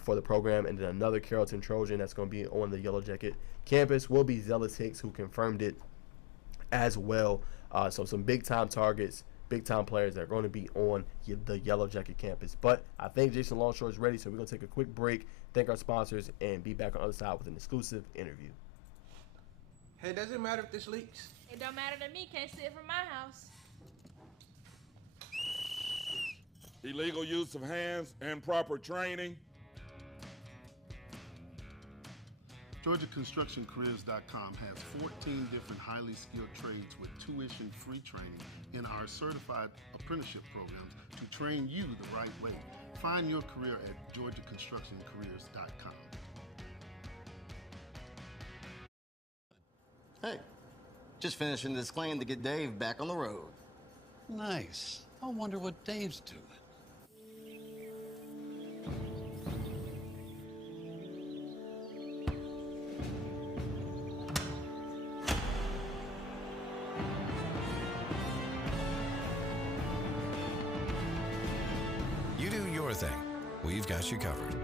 for the program. And then another Carrollton Trojan that's going to be on the Yellow Jacket campus will be Zealous Hicks, who confirmed it as well. So some big-time targets, big-time players that are going to be on the Yellow Jacket campus. But I think Jason Longshore is ready, so we're going to take a quick break, thank our sponsors, and be back on the other side with an exclusive interview. Hey, does it matter if this leaks? It don't matter to me, can't see it from my house. Illegal use of hands, improper training. GeorgiaConstructionCareers.com has 14 different highly skilled trades with tuition-free training in our certified apprenticeship programs to train you the right way. Find your career at GeorgiaConstructionCareers.com. Hey, just finishing this claim to get Dave back on the road. Nice. I wonder what Dave's doing. Sure thing. We've got you covered.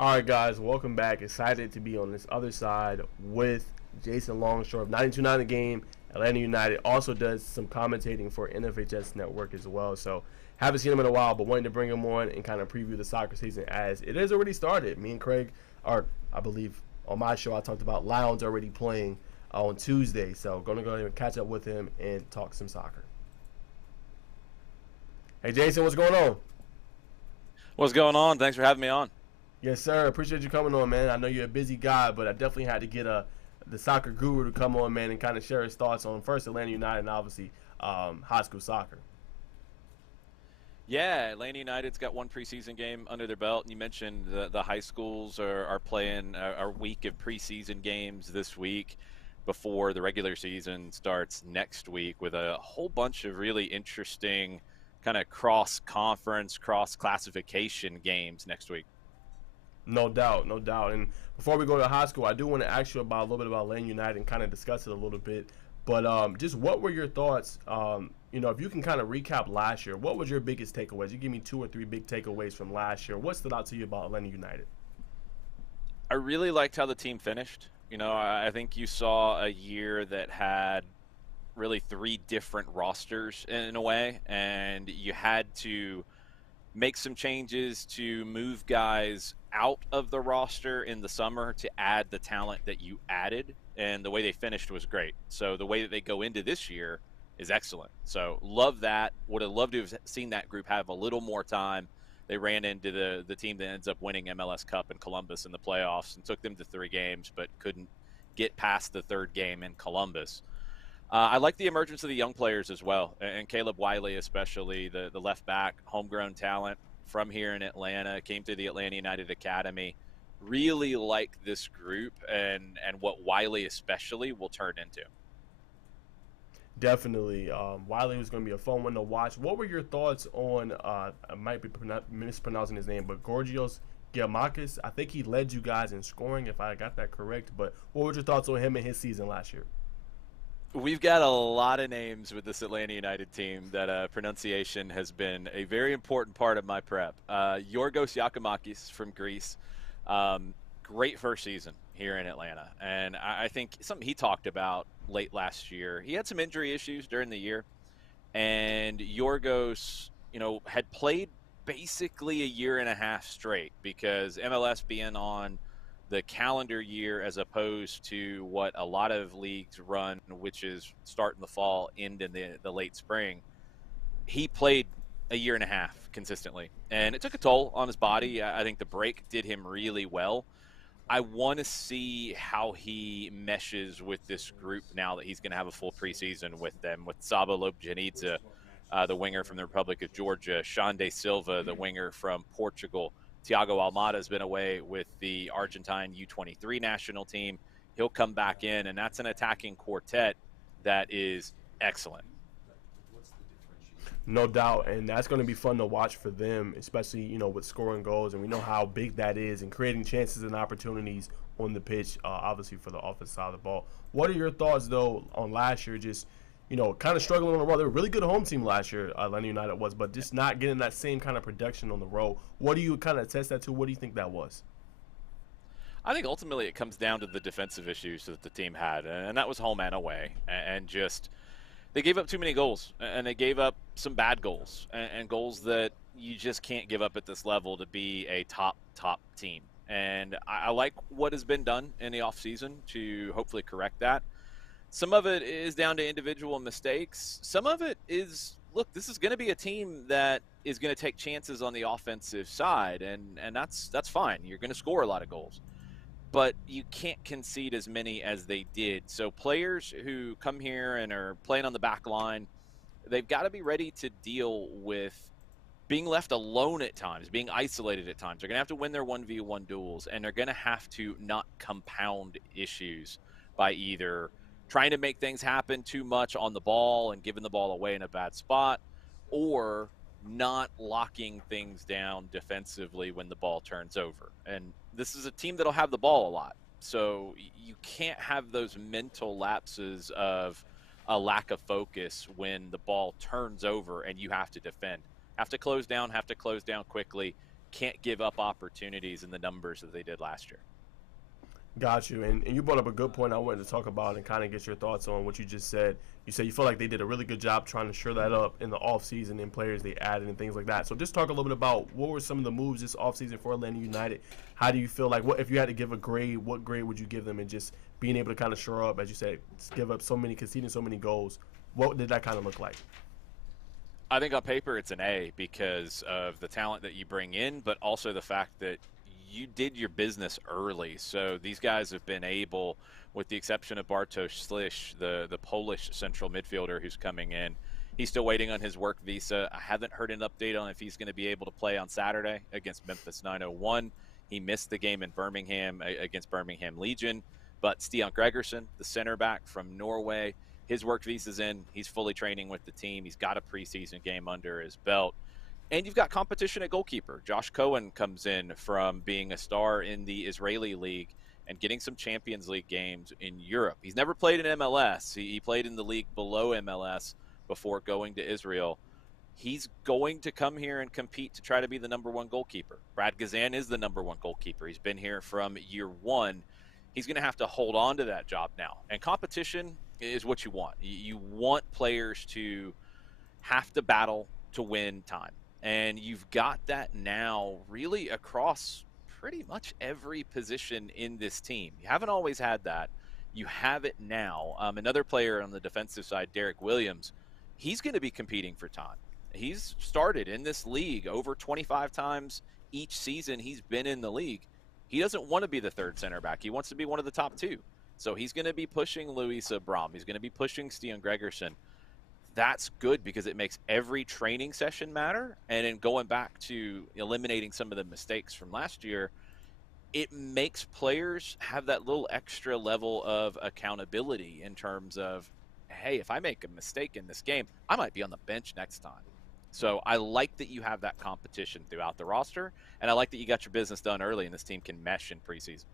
All right, guys, welcome back. Excited to be on this other side with Jason Longshore of 92.9 The Game. Atlanta United also does some commentating for NFHS Network as well. So haven't seen him in a while, but wanted to bring him on and kind of preview the soccer season as it has already started. Me and Craig are, I believe, on my show, I talked about Lions already playing on Tuesday. So going to go ahead and catch up with him and talk some soccer. Hey, Jason, what's going on? What's going on? Thanks for having me on. Yes, sir. Appreciate you coming on, man. I know you're a busy guy, but I definitely had to get the soccer guru to come on, man, and kind of share his thoughts on first Atlanta United and obviously high school soccer. Yeah, Atlanta United's got one preseason game under their belt, and you mentioned the high schools are playing a week of preseason games this week before the regular season starts next week with a whole bunch of really interesting kind of cross-conference, cross-classification games next week. No doubt, no doubt. And before we go to high school, I do want to ask you about a little bit about Atlanta United and kind of discuss it a little bit. But just what were your thoughts, if you can kind of recap last year, what was your biggest takeaways? You give me 2 or 3 big takeaways from last year. What stood out to you about Atlanta United? I really liked how the team finished. I think you saw a year that had really 3 different rosters in a way, and you had to make some changes to move guys out of the roster in the summer to add the talent that you added, and the way they finished was great. So the way that they go into this year is excellent. So love that. Would have loved to have seen that group have a little more time. They ran into the team that ends up winning MLS Cup in Columbus in the playoffs and took them to 3 games, but couldn't get past the 3rd game in Columbus. I like the emergence of the young players as well, and Caleb Wiley especially, the left back, homegrown talent from here in Atlanta, came to the Atlanta United Academy. Really like this group and what Wiley especially will turn into. Definitely. Wiley was going to be a fun one to watch. What were your thoughts on, I might be mispronouncing his name, but Gorgios Giamakis? I think he led you guys in scoring, if I got that correct. But what were your thoughts on him and his season last year? We've got a lot of names with this Atlanta United team that pronunciation has been a very important part of my prep. Yorgos Yakimakis from Greece, great first season here in Atlanta. And I think something he talked about late last year, he had some injury issues during the year. And Yorgos, had played basically a year and a half straight because MLS being on the calendar year as opposed to what a lot of leagues run, which is start in the fall, end in the late spring. He played a year and a half consistently, and it took a toll on his body. I think the break did him really well. I want to see how he meshes with this group now that he's going to have a full preseason with them, with Saba Lobjanidze, the winger from the Republic of Georgia, Xande Silva, the winger from Portugal. Thiago Almada has been away with the Argentine U23 national team. He'll come back in, and that's an attacking quartet that is excellent. No doubt, and that's going to be fun to watch for them, especially, with scoring goals, and we know how big that is and creating chances and opportunities on the pitch, obviously for the offensive side of the ball. What are your thoughts, though, on last year, just kind of struggling on the road? They were a really good home team last year, Atlanta United was, but just not getting that same kind of production on the road. What do you kind of attest that to? What do you think that was? I think ultimately it comes down to the defensive issues that the team had, and that was home and away, and just they gave up too many goals, and they gave up some bad goals, and goals that you just can't give up at this level to be a top team. And I like what has been done in the offseason to hopefully correct that. Some of it is down to individual mistakes. Some of it is, look, this is going to be a team that is going to take chances on the offensive side, and that's fine. You're going to score a lot of goals. But you can't concede as many as they did. So players who come here and are playing on the back line, they've got to be ready to deal with being left alone at times, being isolated at times. They're going to have to win their 1v1 duels, and they're going to have to not compound issues by either trying to make things happen too much on the ball and giving the ball away in a bad spot, or not locking things down defensively when the ball turns over. And this is a team that'll have the ball a lot. So you can't have those mental lapses of a lack of focus when the ball turns over and you have to defend. Have to close down quickly. Can't give up opportunities in the numbers that they did last year. Got you. And you brought up a good point I wanted to talk about and kind of get your thoughts on what you just said. You said you feel like they did a really good job trying to shore that up in the offseason and players they added and things like that. So just talk a little bit about what were some of the moves this offseason for Atlanta United. How do you feel like, what if you had to give a grade, what grade would you give them, and just being able to kind of shore up, as you said, give up conceding so many goals. What did that kind of look like? I think on paper it's an A because of the talent that you bring in, but also the fact that you did your business early. So these guys have been able, with the exception of Bartosz Slisz, the Polish central midfielder who's coming in, he's still waiting on his work visa. I haven't heard an update on if he's going to be able to play on Saturday against Memphis 901. He missed the game in Birmingham against Birmingham Legion. But Stian Gregersen, the center back from Norway, his work visa's in. He's fully training with the team. He's got a preseason game under his belt. And you've got competition at goalkeeper. Josh Cohen comes in from being a star in the Israeli league and getting some Champions League games in Europe. He's never played in MLS. He played in the league below MLS before going to Israel. He's going to come here and compete to try to be the number one goalkeeper. Brad Gazan is the number one goalkeeper. He's been here from year one. He's going to have to hold on to that job now. And competition is what you want. You want players to have to battle to win time. And you've got that now really across pretty much every position in this team. You haven't always had that. You have it now. Another player on the defensive side, Derek Williams, he's going to be competing for time. He's started in this league over 25 times each season he's been in the league. He doesn't want to be the third center back. He wants to be one of the top two. So he's going to be pushing Luis Abram. He's going to be pushing Stian Gregersen. That's good because it makes every training session matter. And in going back to eliminating some of the mistakes from last year, it makes players have that little extra level of accountability in terms of, hey, if I make a mistake in this game, I might be on the bench next time. So I like that you have that competition throughout the roster, and I like that you got your business done early and this team can mesh in preseason.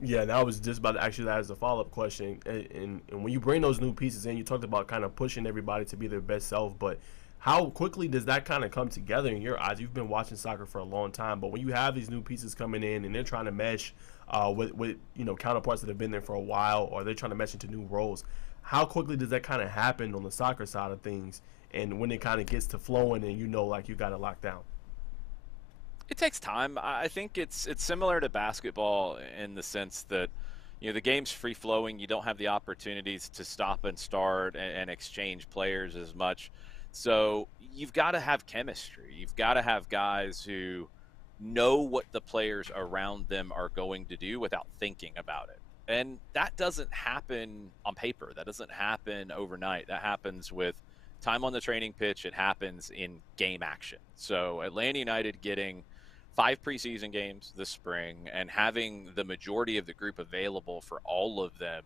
Yeah, and I was just about to ask you that as a follow-up question. And when you bring those new pieces in, you talked about kind of pushing everybody to be their best self, but how quickly does that kind of come together in your eyes? You've been watching soccer for a long time, but when you have these new pieces coming in and they're trying to mesh with counterparts that have been there for a while, or they're trying to mesh into new roles, how quickly does that kind of happen on the soccer side of things? And when it kind of gets to flowing and like you got it locked down? It takes time. I think it's similar to basketball in the sense that, the game's free flowing. You don't have the opportunities to stop and start and exchange players as much. So you've got to have chemistry. You've got to have guys who know what the players around them are going to do without thinking about it. And that doesn't happen on paper. That doesn't happen overnight. That happens with time on the training pitch. It happens in game action. So Atlanta United getting 5 preseason games this spring and having the majority of the group available for all of them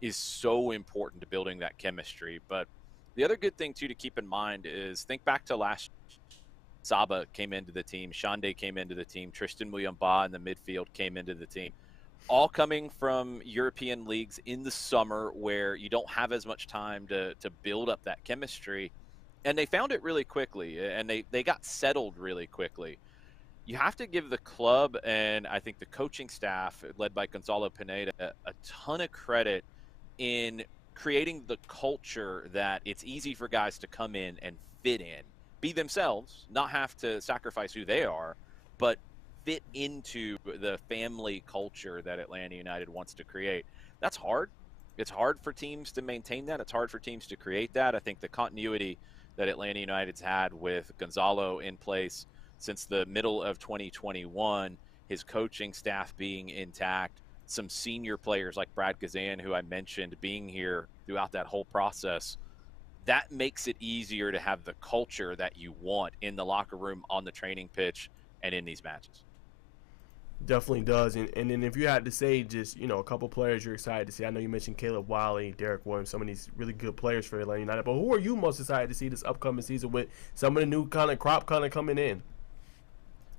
is so important to building that chemistry. But the other good thing, too, to keep in mind is think back to last year. Saba came into the team. Shande came into the team. Tristan Muyamba in the midfield came into the team. All coming from European leagues in the summer where you don't have as much time to build up that chemistry. And they found it really quickly, and they got settled really quickly. You have to give the club and I think the coaching staff, led by Gonzalo Pineda, a ton of credit in creating the culture that it's easy for guys to come in and fit in, be themselves, not have to sacrifice who they are, but fit into the family culture that Atlanta United wants to create. That's hard. It's hard for teams to maintain that. It's hard for teams to create that. I think the continuity that Atlanta United's had with Gonzalo in place since the middle of 2021, his coaching staff being intact, some senior players like Brad Gazan, who I mentioned, being here throughout that whole process, that makes it easier to have the culture that you want in the locker room, on the training pitch, and in these matches. Definitely does. And then if you had to say just, a couple players you're excited to see, I know you mentioned Caleb Wiley, Derek Williams, some of these really good players for Atlanta United, but who are you most excited to see this upcoming season with some of the new kind of crop kind of coming in?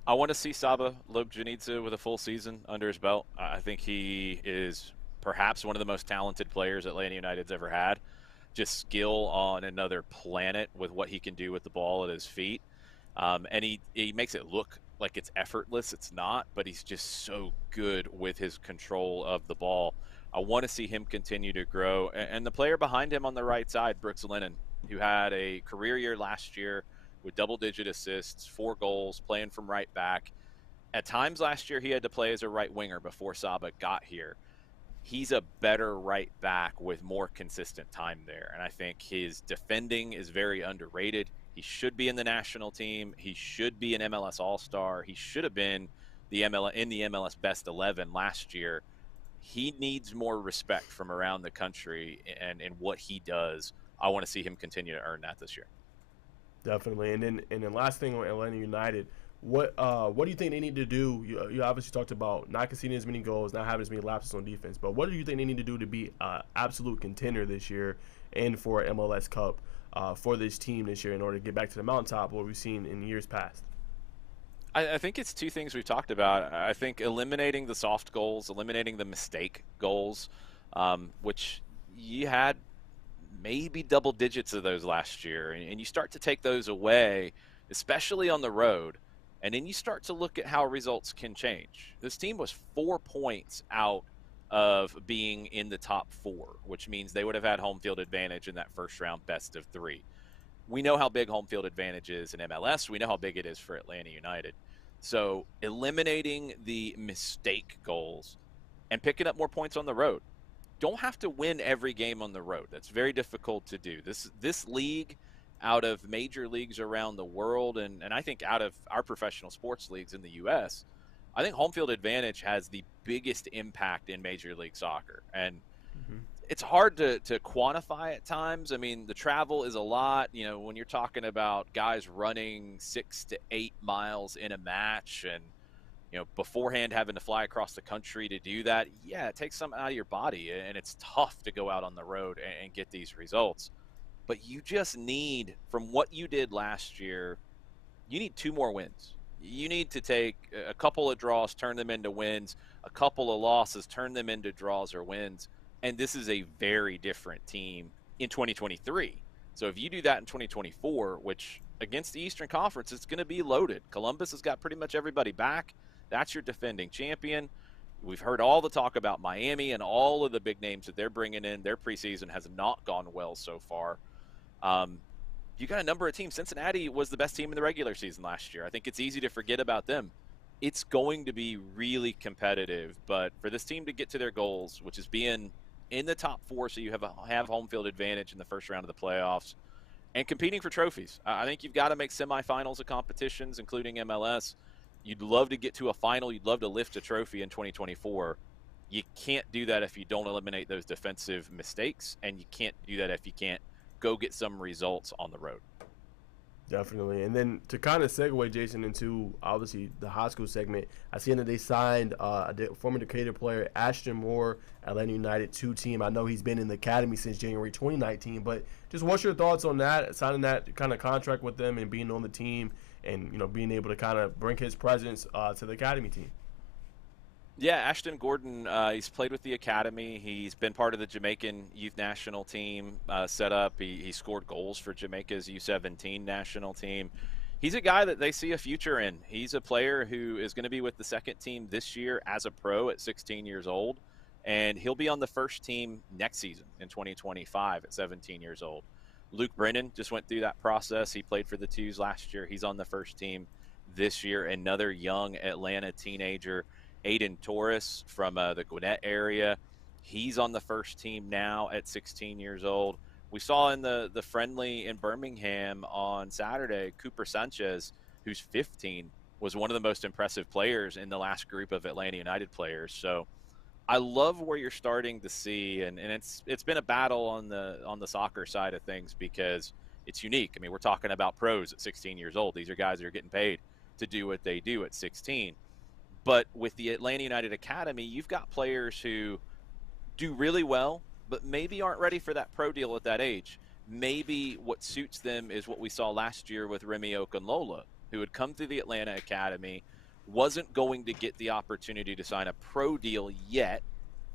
I want to see Saba Lobjanidze with a full season under his belt. I think he is perhaps one of the most talented players Atlanta United's ever had. just skill on another planet with what he can do with the ball at his feet. And he makes it look like it's effortless. It's not, but he's just so good with his control of the ball. I want to see him continue to grow. And the player behind him on the right side, Brooks Lennon, who had a career year last year with double-digit assists, 4 goals, playing from right back. At times last year, he had to play as a right winger before Saba got here. He's a better right back with more consistent time there. And I think his defending is very underrated. He should be in the national team. He should be an MLS All-Star. He should have been in the MLS Best 11 last year. He needs more respect from around the country and what he does. I want to see him continue to earn that this year. Definitely. And then last thing on Atlanta United, what do you think they need to do? You obviously talked about not conceding as many goals, not having as many lapses on defense, but what do you think they need to do to be an absolute contender this year and for MLS Cup for this team this year in order to get back to the mountaintop, what we've seen in years past? I think it's 2 things we've talked about. I think eliminating the soft goals, eliminating the mistake goals, which you had maybe double digits of those last year, and you start to take those away, especially on the road, and then you start to look at how results can change. This team was 4 points out of being in the top 4, which means they would have had home field advantage in that first round best of 3. We know how big home field advantage is in MLS. We know how big it is for Atlanta United. So eliminating the mistake goals and picking up more points on the road. Don't have to win every game on the road. That's very difficult to do. This league, out of major leagues around the world, and I think out of our professional sports leagues in the U.S., I think home field advantage has the biggest impact in Major League Soccer. And it's hard to quantify at times. I mean, the travel is a lot. You know, when you're talking about guys running 6 to 8 miles in a match and, you know, beforehand having to fly across the country to do that, yeah, it takes something out of your body, and it's tough to go out on the road and get these results. But you just need, from what you did last year, you need 2 more wins. You need to take a couple of draws, turn them into wins, a couple of losses, turn them into draws or wins. And this is a very different team in 2023. So if you do that in 2024, which against the Eastern Conference, it's going to be loaded. Columbus has got pretty much everybody back. That's your defending champion. We've heard all the talk about Miami and all of the big names that they're bringing in. Their preseason has not gone well so far. You got a number of teams. Cincinnati was the best team in the regular season last year. I think it's easy to forget about them. It's going to be really competitive, but for this team to get to their goals, which is being in the top 4, so you have home field advantage in the first round of the playoffs, and competing for trophies. I think you've got to make semifinals of competitions, including MLS. You'd love to get to a final. You'd love to lift a trophy in 2024. You can't do that if you don't eliminate those defensive mistakes, and you can't do that if you can't go get some results on the road. Definitely. And then to kind of segue, Jason, into obviously the high school segment, I seen that they signed a former Decatur player, Ashton Moore, Atlanta United 2 team. I know he's been in the academy since January 2019, but just what's your thoughts on that, signing that kind of contract with them and being on the team and, you know, being able to kind of bring his presence to the academy team? Yeah, Ashton Gordon, he's played with the academy. He's been part of the Jamaican youth national team set up. He scored goals for Jamaica's U17 national team. He's a guy that they see a future in. He's a player who is going to be with the second team this year as a pro at 16 years old, and he'll be on the first team next season in 2025 at 17 years old. Luke Brennan just went through that process. He played for the Twos last year. He's on the first team this year. Another young Atlanta teenager, Aiden Torres from the Gwinnett area. He's on the first team now at 16 years old. We saw in the friendly in Birmingham on Saturday, Cooper Sanchez, who's 15, was one of the most impressive players in the last group of Atlanta United players. So I love where you're starting to see, and it's been a battle on the soccer side of things because it's unique. I mean, we're talking about pros at 16 years old. These are guys that are getting paid to do what they do at 16. But with the Atlanta United Academy, you've got players who do really well, but maybe aren't ready for that pro deal at that age. Maybe what suits them is what we saw last year with Remy Okunlola, who had come through the Atlanta Academy, wasn't going to get the opportunity to sign a pro deal yet,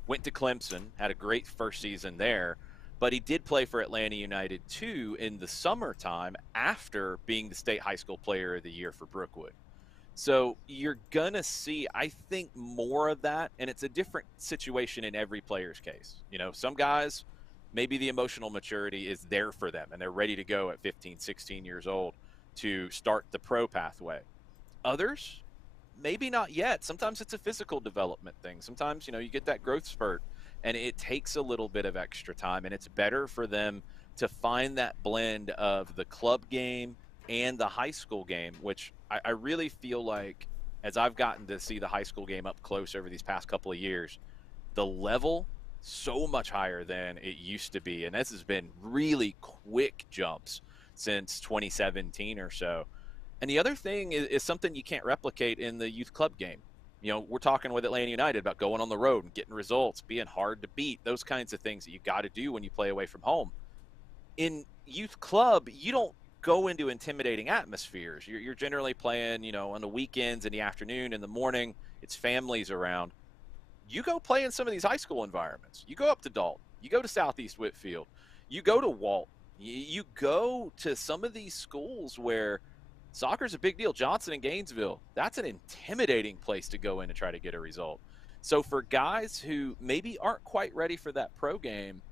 went to Clemson, had a great first season there, but he did play for Atlanta United too in the summertime after being the state high school player of the year for Brookwood. So you're going to see, I think, more of that, and it's a different situation in every player's case. You know, some guys, maybe the emotional maturity is there for them, and they're ready to go at 15, 16 years old to start the pro pathway. Others, maybe not yet. Sometimes it's a physical development thing. Sometimes, you know, you get that growth spurt, and it takes a little bit of extra time, and it's better for them to find that blend of the club game and the high school game, which I really feel like, as I've gotten to see the high school game up close over these past couple of years, the level so much higher than it used to be. And this has been really quick jumps since 2017 or so. And the other thing is something you can't replicate in the youth club game. You know, we're talking with Atlanta United about going on the road and getting results, being hard to beat, those kinds of things that you got to do when you play away from home. In youth club, you don't go into intimidating atmospheres. You're generally playing, you know, on the weekends, in the afternoon, in the morning. It's families around. You go play in some of these high school environments. You go up to Dalton. You go to Southeast Whitfield. You go to Walton. You go to some of these schools where soccer's a big deal. Johnson and Gainesville, that's an intimidating place to go in and try to get a result. So for guys who maybe aren't quite ready for that pro game,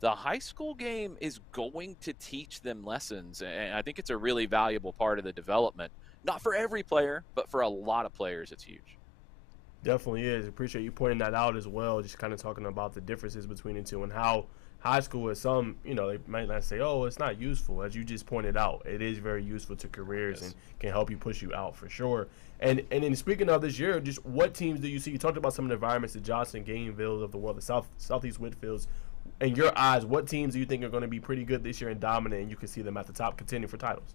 the high school game is going to teach them lessons, and I think it's a really valuable part of the development. Not for every player, but for a lot of players, it's huge. Definitely is. Appreciate you pointing that out as well, just kind of talking about the differences between the two and how high school is some, you know, they might not say, oh, it's not useful. As you just pointed out, it is very useful to careers and can help you push you out for sure. And then speaking of this year, just what teams do you see? You talked about some of the environments, the Johnson, Gainesville of the world, the Southeast Whitfields. In your eyes, what teams do you think are going to be pretty good this year and dominant, and you can see them at the top contending for titles?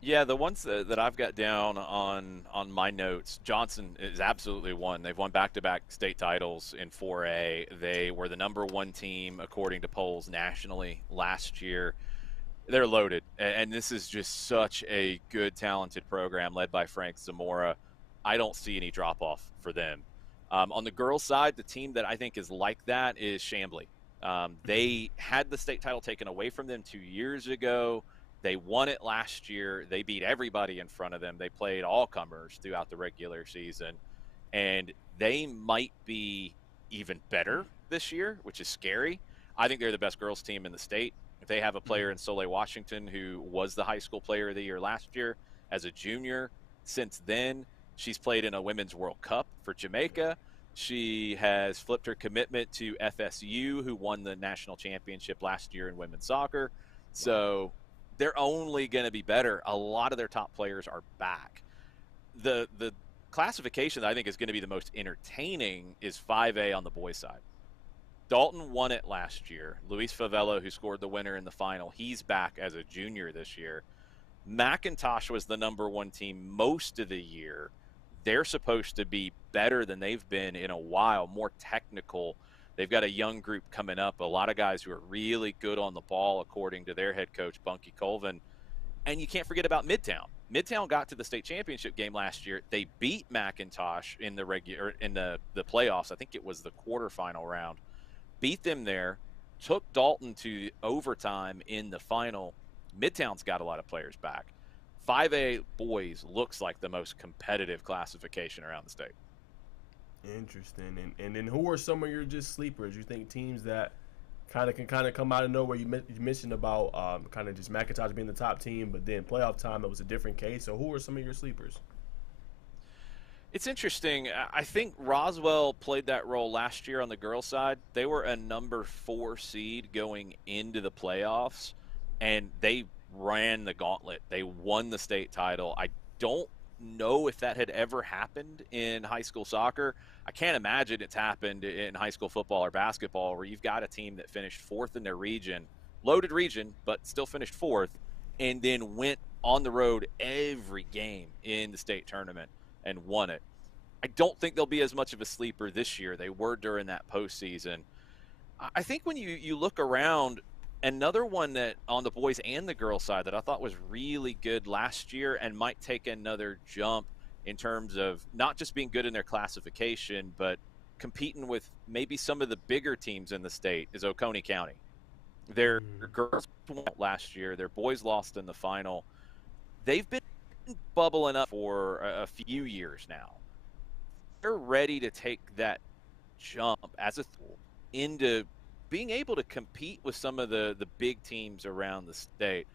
Yeah, the ones that I've got down on my notes, Johnson is absolutely one. They've won back-to-back state titles in 4A. They were the #1 team, according to polls, nationally last year. They're loaded, and this is just such a good, talented program led by Frank Zamora. I don't see any drop-off for them. On the girls' side, the team that I think is like that is Chamblee. They had the state title taken away from them 2 years ago. They won it last year. They beat everybody in front of them. They played all comers throughout the regular season. And they might be even better this year, which is scary. I think they're the best girls team in the state. If they have a player in Soleil Washington who was the high school player of the year last year as a junior, since then she's played in a Women's World Cup for Jamaica. She has flipped her commitment to FSU, who won the national championship last year in women's soccer. So they're only going to be better. A lot of their top players are back. The classification that I think is going to be the most entertaining is 5A on the boys' side. Dalton won it last year. Luis Favelo, who scored the winner in the final, he's back as a junior this year. McIntosh was the #1 team most of the year. They're supposed to be better than they've been in a while, more technical. They've got a young group coming up, a lot of guys who are really good on the ball, according to their head coach, Bunky Colvin. And you can't forget about Midtown. Midtown got to the state championship game last year. They beat McIntosh in the playoffs. I think it was the quarterfinal round. Beat them there, took Dalton to overtime in the final. Midtown's got a lot of players back. 5A boys looks like the most competitive classification around the state. Interesting. And then who are some of your just sleepers? You think teams that can come out of nowhere? You mentioned about kind of just McIntosh being the top team, but then playoff time it was a different case. So who are some of your sleepers? It's interesting. I think Roswell played that role last year on the girls' side. They were a #4 seed going into the playoffs, and they ran the gauntlet. They won the state title. I don't know if that had ever happened in high school soccer. I can't imagine it's happened in high school football or basketball, where you've got a team that finished 4th in their region, loaded region, but still finished 4th, and then went on the road every game in the state tournament and won it. I don't think they'll be as much of a sleeper this year. They were during that postseason. I think when you look around, another one that on the boys and the girls side that I thought was really good last year and might take another jump in terms of not just being good in their classification, but competing with maybe some of the bigger teams in the state is Oconee County. Their girls won last year. Their boys lost in the final. They've been bubbling up for a few years now. They're ready to take that jump as a tool into being able to compete with some of the big teams around the state.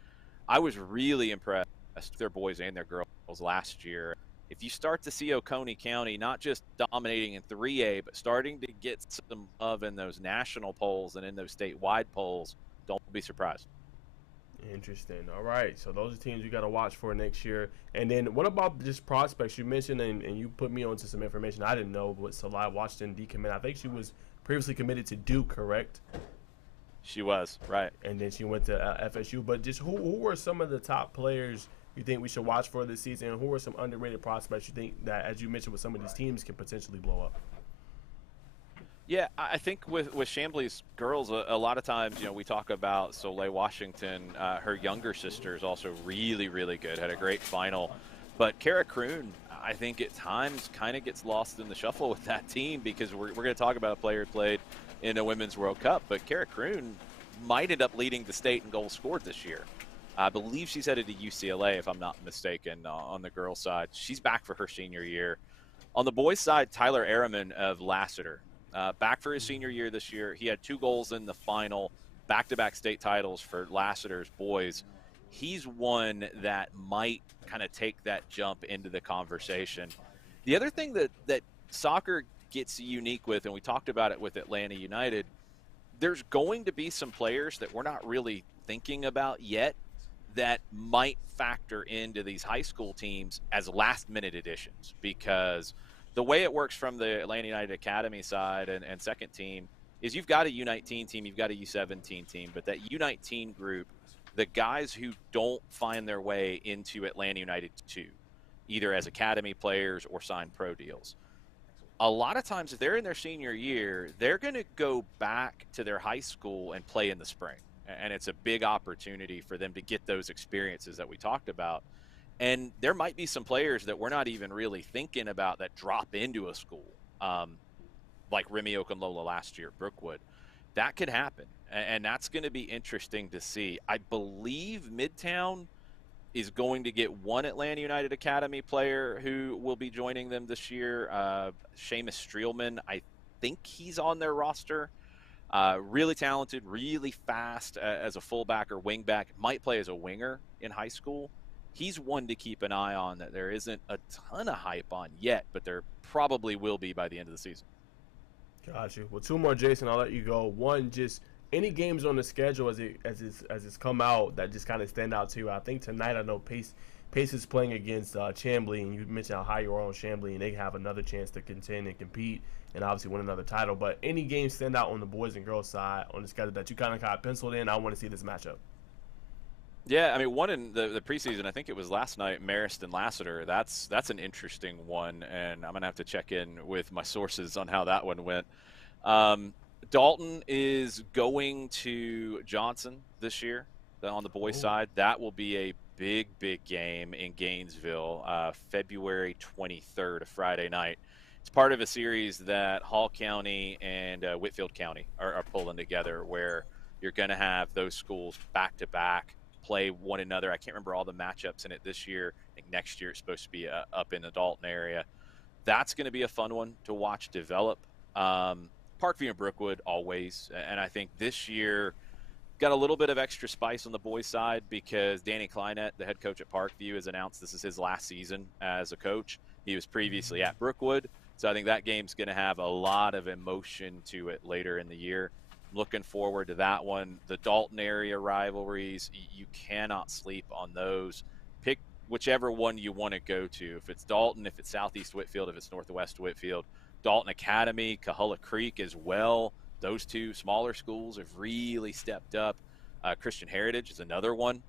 I was really impressed with their boys and their girls last year. If you start to see Oconee County not just dominating in 3A, but starting to get some love in those national polls and in those statewide polls, don't be surprised. Interesting. All right. So those are teams you got to watch for next year. And then what about just prospects? You mentioned and you put me onto some information I didn't know, but Salai Washington decommit. I think she was previously committed to Duke, correct? She was, right. And then she went to FSU. But just who were some of the top players you think we should watch for this season? And who are some underrated prospects you think that, as you mentioned, with some of these teams can potentially blow up? Yeah, I think with Chambly's girls, a lot of times, we talk about Soleil Washington. Her younger sister is also really, really good, had a great final. But Kara Kroon, I think at times kind of gets lost in the shuffle with that team because we're going to talk about a player who played in a Women's World Cup. But Kara Kroon might end up leading the state in goals scored this year. I believe she's headed to UCLA, if I'm not mistaken, on the girls' side. She's back for her senior year. On the boys' side, Tyler Ehreman of Lassiter. Back for his senior year this year. He had 2 goals in the final, back-to-back state titles for Lassiter's boys. He's one that might kind of take that jump into the conversation. The other thing that soccer gets unique with, and we talked about it with Atlanta United, there's going to be some players that we're not really thinking about yet that might factor into these high school teams as last-minute additions, because the way it works from the Atlanta United Academy side and second team is you've got a U19 team, you've got a U17 team, but that U19 group, the guys who don't find their way into Atlanta United 2, either as academy players or sign pro deals, a lot of times if they're in their senior year, they're going to go back to their high school and play in the spring. And it's a big opportunity for them to get those experiences that we talked about. And there might be some players that we're not even really thinking about that drop into a school, like Remy Okunlola last year, Brookwood. That could happen, and that's going to be interesting to see. I believe Midtown is going to get one Atlanta United Academy player who will be joining them this year. Seamus Streelman, I think he's on their roster. Really talented, really fast as a fullback or wingback. Might play as a winger in high school. He's one to keep an eye on that there isn't a ton of hype on yet, but there probably will be by the end of the season. Got you. Well, 2 more, Jason. I'll let you go. One, just any games on the schedule as it's come out that just kind of stand out to you. I think tonight I know Pace is playing against Chambly, and you mentioned how high you are on Chambly, and they have another chance to contend and compete and obviously win another title. But any games stand out on the boys and girls side on the schedule that you kind of got penciled in? I want to see this matchup. Yeah, I mean, one in the preseason, I think it was last night, Marist and Lassiter. That's an interesting one, and I'm going to have to check in with my sources on how that one went. Dalton is going to Johnson this year on the boys' side. That will be a big, big game in Gainesville, February 23rd, a Friday night. It's part of a series that Hall County and Whitfield County are pulling together, where you're going to have those schools back-to-back play one another. I can't remember all the matchups in it this year. I think next year it's supposed to be up in the Dalton area. That's going to be a fun one to watch develop. Parkview and Brookwood always, and I think this year got a little bit of extra spice on the boys' side because Danny Kleinett, the head coach at Parkview, has announced this is his last season as a coach. He was previously at Brookwood, so I think that game's going to have a lot of emotion to it later in the year. Looking forward to that one. The Dalton area rivalries, you cannot sleep on those. Pick whichever one you want to go to. If it's Dalton, if it's Southeast Whitfield, if it's Northwest Whitfield. Dalton Academy, Cahulla Creek as well. Those 2 smaller schools have really stepped up. Christian Heritage is another one.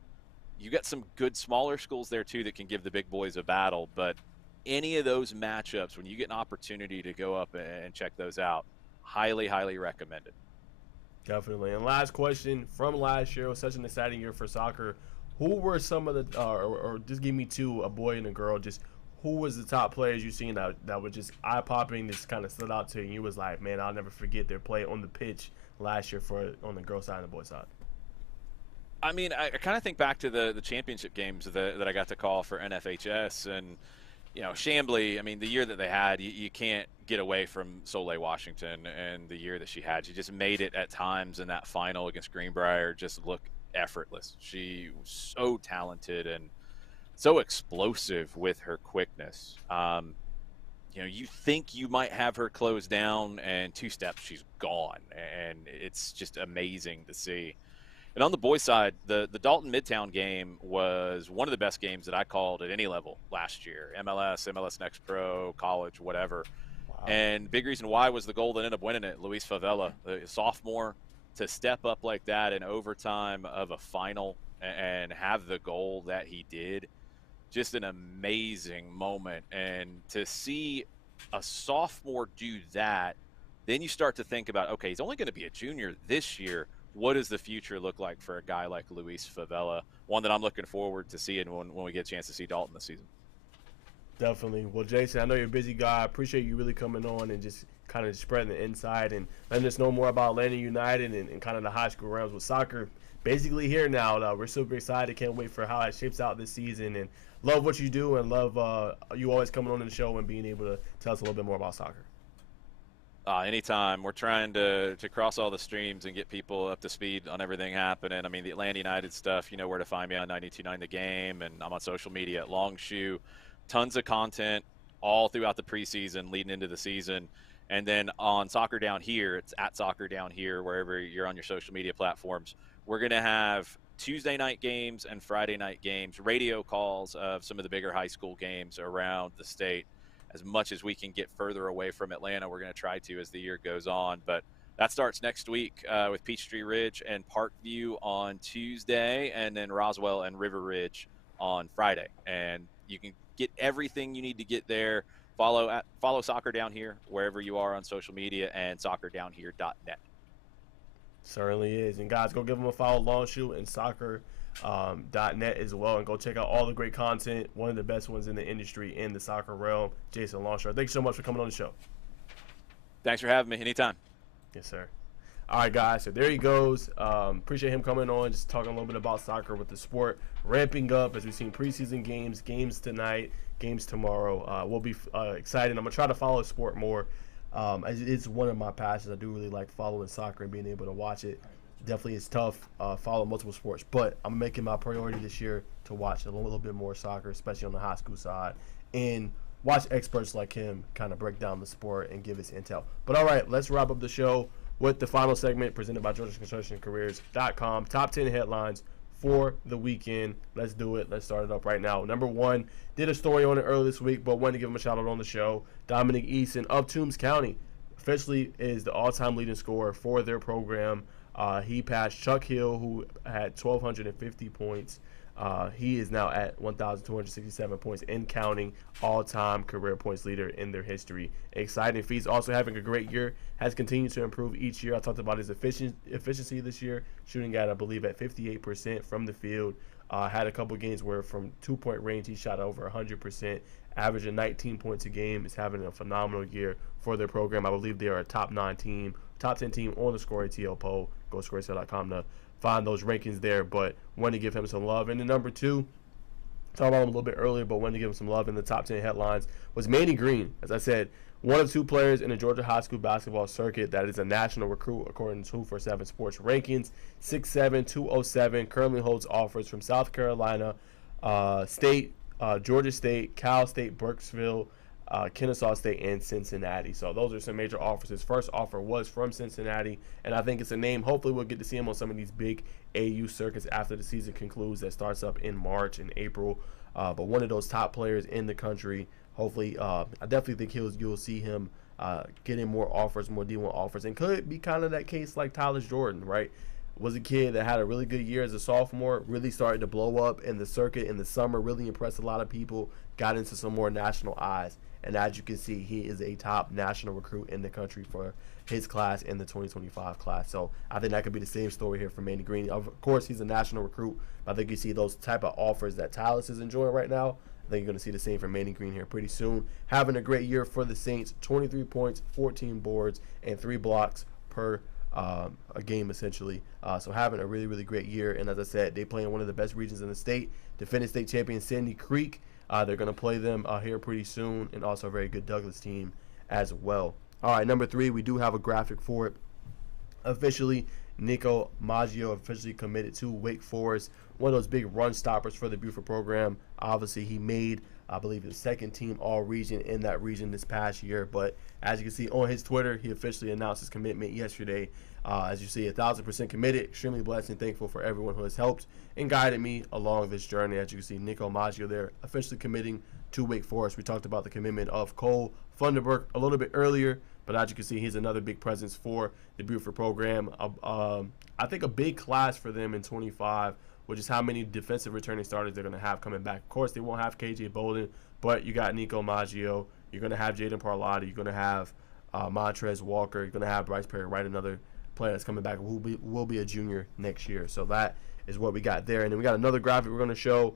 You got some good smaller schools there too that can give the big boys a battle. But any of those matchups, when you get an opportunity to go up and check those out, highly, highly recommended. Definitely. And last question from last year. It was such an exciting year for soccer. Who were some of the, or just give me 2, a boy and a girl, just who was the top players you seen that were just eye-popping, just kind of stood out to you? And you was like, man, I'll never forget their play on the pitch last year on the girl side and the boy side. I mean, I kind of think back to the championship games that I got to call for NFHS, and Chambly. I mean, the year that they had, you can't get away from Soleil Washington, and the year that she had, she just made it at times in that final against Greenbrier just look effortless. She was so talented and so explosive with her quickness. You think you might have her close down, and 2 steps, she's gone, and it's just amazing to see. And on the boys' side, the Dalton Midtown game was one of the best games that I called at any level last year. MLS Next Pro, college, whatever. Wow. And big reason why was the goal that ended up winning it, Luis Favela, the sophomore, to step up like that in overtime of a final and have the goal that he did. Just an amazing moment. And to see a sophomore do that, then you start to think about, okay, he's only going to be a junior this year. What does the future look like for a guy like Luis Favela? One that I'm looking forward to seeing when we get a chance to see Dalton this season. Definitely. Well, Jason, I know you're a busy guy. I appreciate you really coming on and just kind of spreading the insight and letting us know more about Atlanta United and kind of the high school rounds with soccer. Basically here now. We're super excited. Can't wait for how it shapes out this season. And love what you do and love you always coming on the show and being able to tell us a little bit more about soccer. Anytime. We're trying to cross all the streams and get people up to speed on everything happening. I mean, the Atlanta United stuff, you know where to find me on 92.9 The Game, and I'm on social media at Longshore. Tons of content all throughout the preseason leading into the season. And then on Soccer Down Here, it's at Soccer Down Here, wherever you're on your social media platforms. We're going to have Tuesday night games and Friday night games, radio calls of some of the bigger high school games around the state. As much as we can get further away from Atlanta, we're going to try to as the year goes on. But that starts next week with Peachtree Ridge and Parkview on Tuesday, and then Roswell and River Ridge on Friday. And you can get everything you need to get there. Follow Soccer Down Here wherever you are on social media and soccerdownhere.net. Certainly is. And guys, go give them a follow, Longshore and soccer.net as well, and go check out all the great content. One of the best ones in the industry in the soccer realm, Jason Longshore. Thanks so much for coming on the show. Thanks for having me. Anytime. Yes, sir. All right, guys, so there he goes. Appreciate him coming on, just talking a little bit about soccer with the sport ramping up as we've seen preseason games tonight, games tomorrow. We'll be excited. I'm going to try to follow the sport more. It's one of my passions. I do really like following soccer and being able to watch it. Definitely it's tough following multiple sports, but I'm making my priority this year to watch a little bit more soccer, especially on the high school side, and watch experts like him kind of break down the sport and give us intel. But all right, let's wrap up the show with the final segment presented by GeorgiaConstructionCareers.com. Top 10 headlines for the weekend. Let's do it. Let's start it up right now. Number 1, did a story on it earlier this week, but wanted to give him a shout out on the show. Dominic Easton of Toombs County officially is the all-time leading scorer for their program. He passed Chuck Hill, who had 1,250 points. He is now at 1,267 points and counting, all-time career points leader in their history. Exciting feats. Also having a great year. Has continued to improve each year. I talked about his efficiency this year, shooting at, I believe, at 58% from the field. Had a couple games where from 2-point range he shot over 100%, averaging 19 points a game. Is having a phenomenal year for their program. I believe they are a top 10 team on the Score ATL poll. Go to ScoreATL.com to find those rankings there, but wanted to give him some love. And then number 2, talked about him a little bit earlier, but wanted to give him some love in the top 10 headlines, was Manny Green. As I said, one of 2 players in the Georgia high school basketball circuit that is a national recruit according to 247 Sports rankings. 6'7", 207, currently holds offers from South Carolina State, Georgia State, Cal State, Burkesville, Kennesaw State, and Cincinnati. So those are some major offers. His first offer was from Cincinnati, and I think it's a name. Hopefully we'll get to see him on some of these big AU circuits after the season concludes. That starts up in March and April. But one of those top players in the country. Hopefully, I definitely think you'll see him getting more offers, more D1 offers, and could be kind of that case like Tyler Jordan, right? Was a kid that had a really good year as a sophomore, really started to blow up in the circuit in the summer, really impressed a lot of people, got into some more national eyes. And as you can see, he is a top national recruit in the country for his class in the 2025 class. So I think that could be the same story here for Manny Green. Of course, he's a national recruit. But I think you see those type of offers that Tyler is enjoying right now. I think you're going to see the same for Manny Green here pretty soon. Having a great year for the Saints, 23 points, 14 boards, and 3 blocks per a game, essentially. So having a really, really great year. And as I said, they play in one of the best regions in the state. Defending state champion Sandy Creek. They're going to play them here pretty soon, and also a very good Douglas team as well. All right, number 3, we do have a graphic for it. Officially, Nico Maggio officially committed to Wake Forest, one of those big run stoppers for the Buford program. Obviously, he made, I believe, the second team all-region in that region this past year. But as you can see on his Twitter, he officially announced his commitment yesterday. As you see, 1,000% committed. Extremely blessed and thankful for everyone who has helped and guided me along this journey. As you can see, Nico Maggio there officially committing to Wake Forest. We talked about the commitment of Cole Funderburk a little bit earlier, but as you can see, he's another big presence for the Buford program. I think a big class for them in 25, which is how many defensive returning starters they're going to have coming back. Of course, they won't have KJ Bolden, but you got Nico Maggio. You're going to have Jaden Parlati. You're going to have Montrez Walker. You're going to have Bryce Perry Wright, another player that's coming back who will be a junior next year. So that is what we got there. And then we got another graphic we're going to show.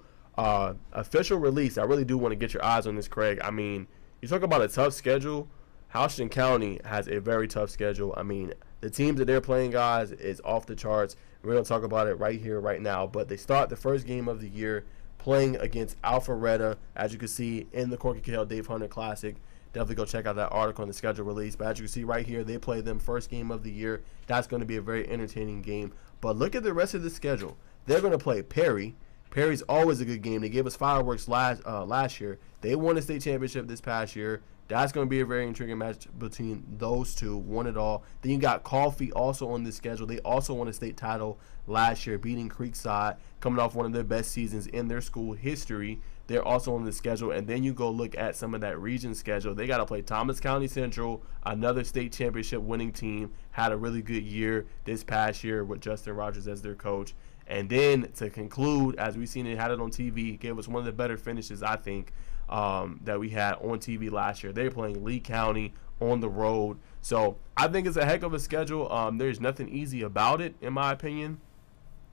Official release. I really do want to get your eyes on this, Craig. I mean, you talk about a tough schedule. Houston County has a very tough schedule. I mean, the teams that they're playing, guys, is off the charts. We're going to talk about it right here, right now. But they start the first game of the year playing against Alpharetta, as you can see in the Corky Kell Dave Hunter Classic. Definitely go check out that article on the schedule release. But as you can see right here, they play them first game of the year. That's going to be a very entertaining game. But look at the rest of the schedule. They're going to play Perry. Perry's always a good game. They gave us fireworks last year. They won a state championship this past year. That's going to be a very intriguing match between those two. Won it all. Then you got Coffee also on this schedule. They also won a state title last year, beating Creekside, coming off one of their best seasons in their school history. They're also on the schedule. And then you go look at some of that region schedule. They got to play Thomas County Central, another state championship winning team. Had a really good year this past year with Justin Rogers as their coach. And then to conclude, as we've seen it, had it on TV, gave us one of the better finishes, I think, that we had on TV last year. They're playing Lee County on the road. So I think it's a heck of a schedule. There's nothing easy about it, in my opinion.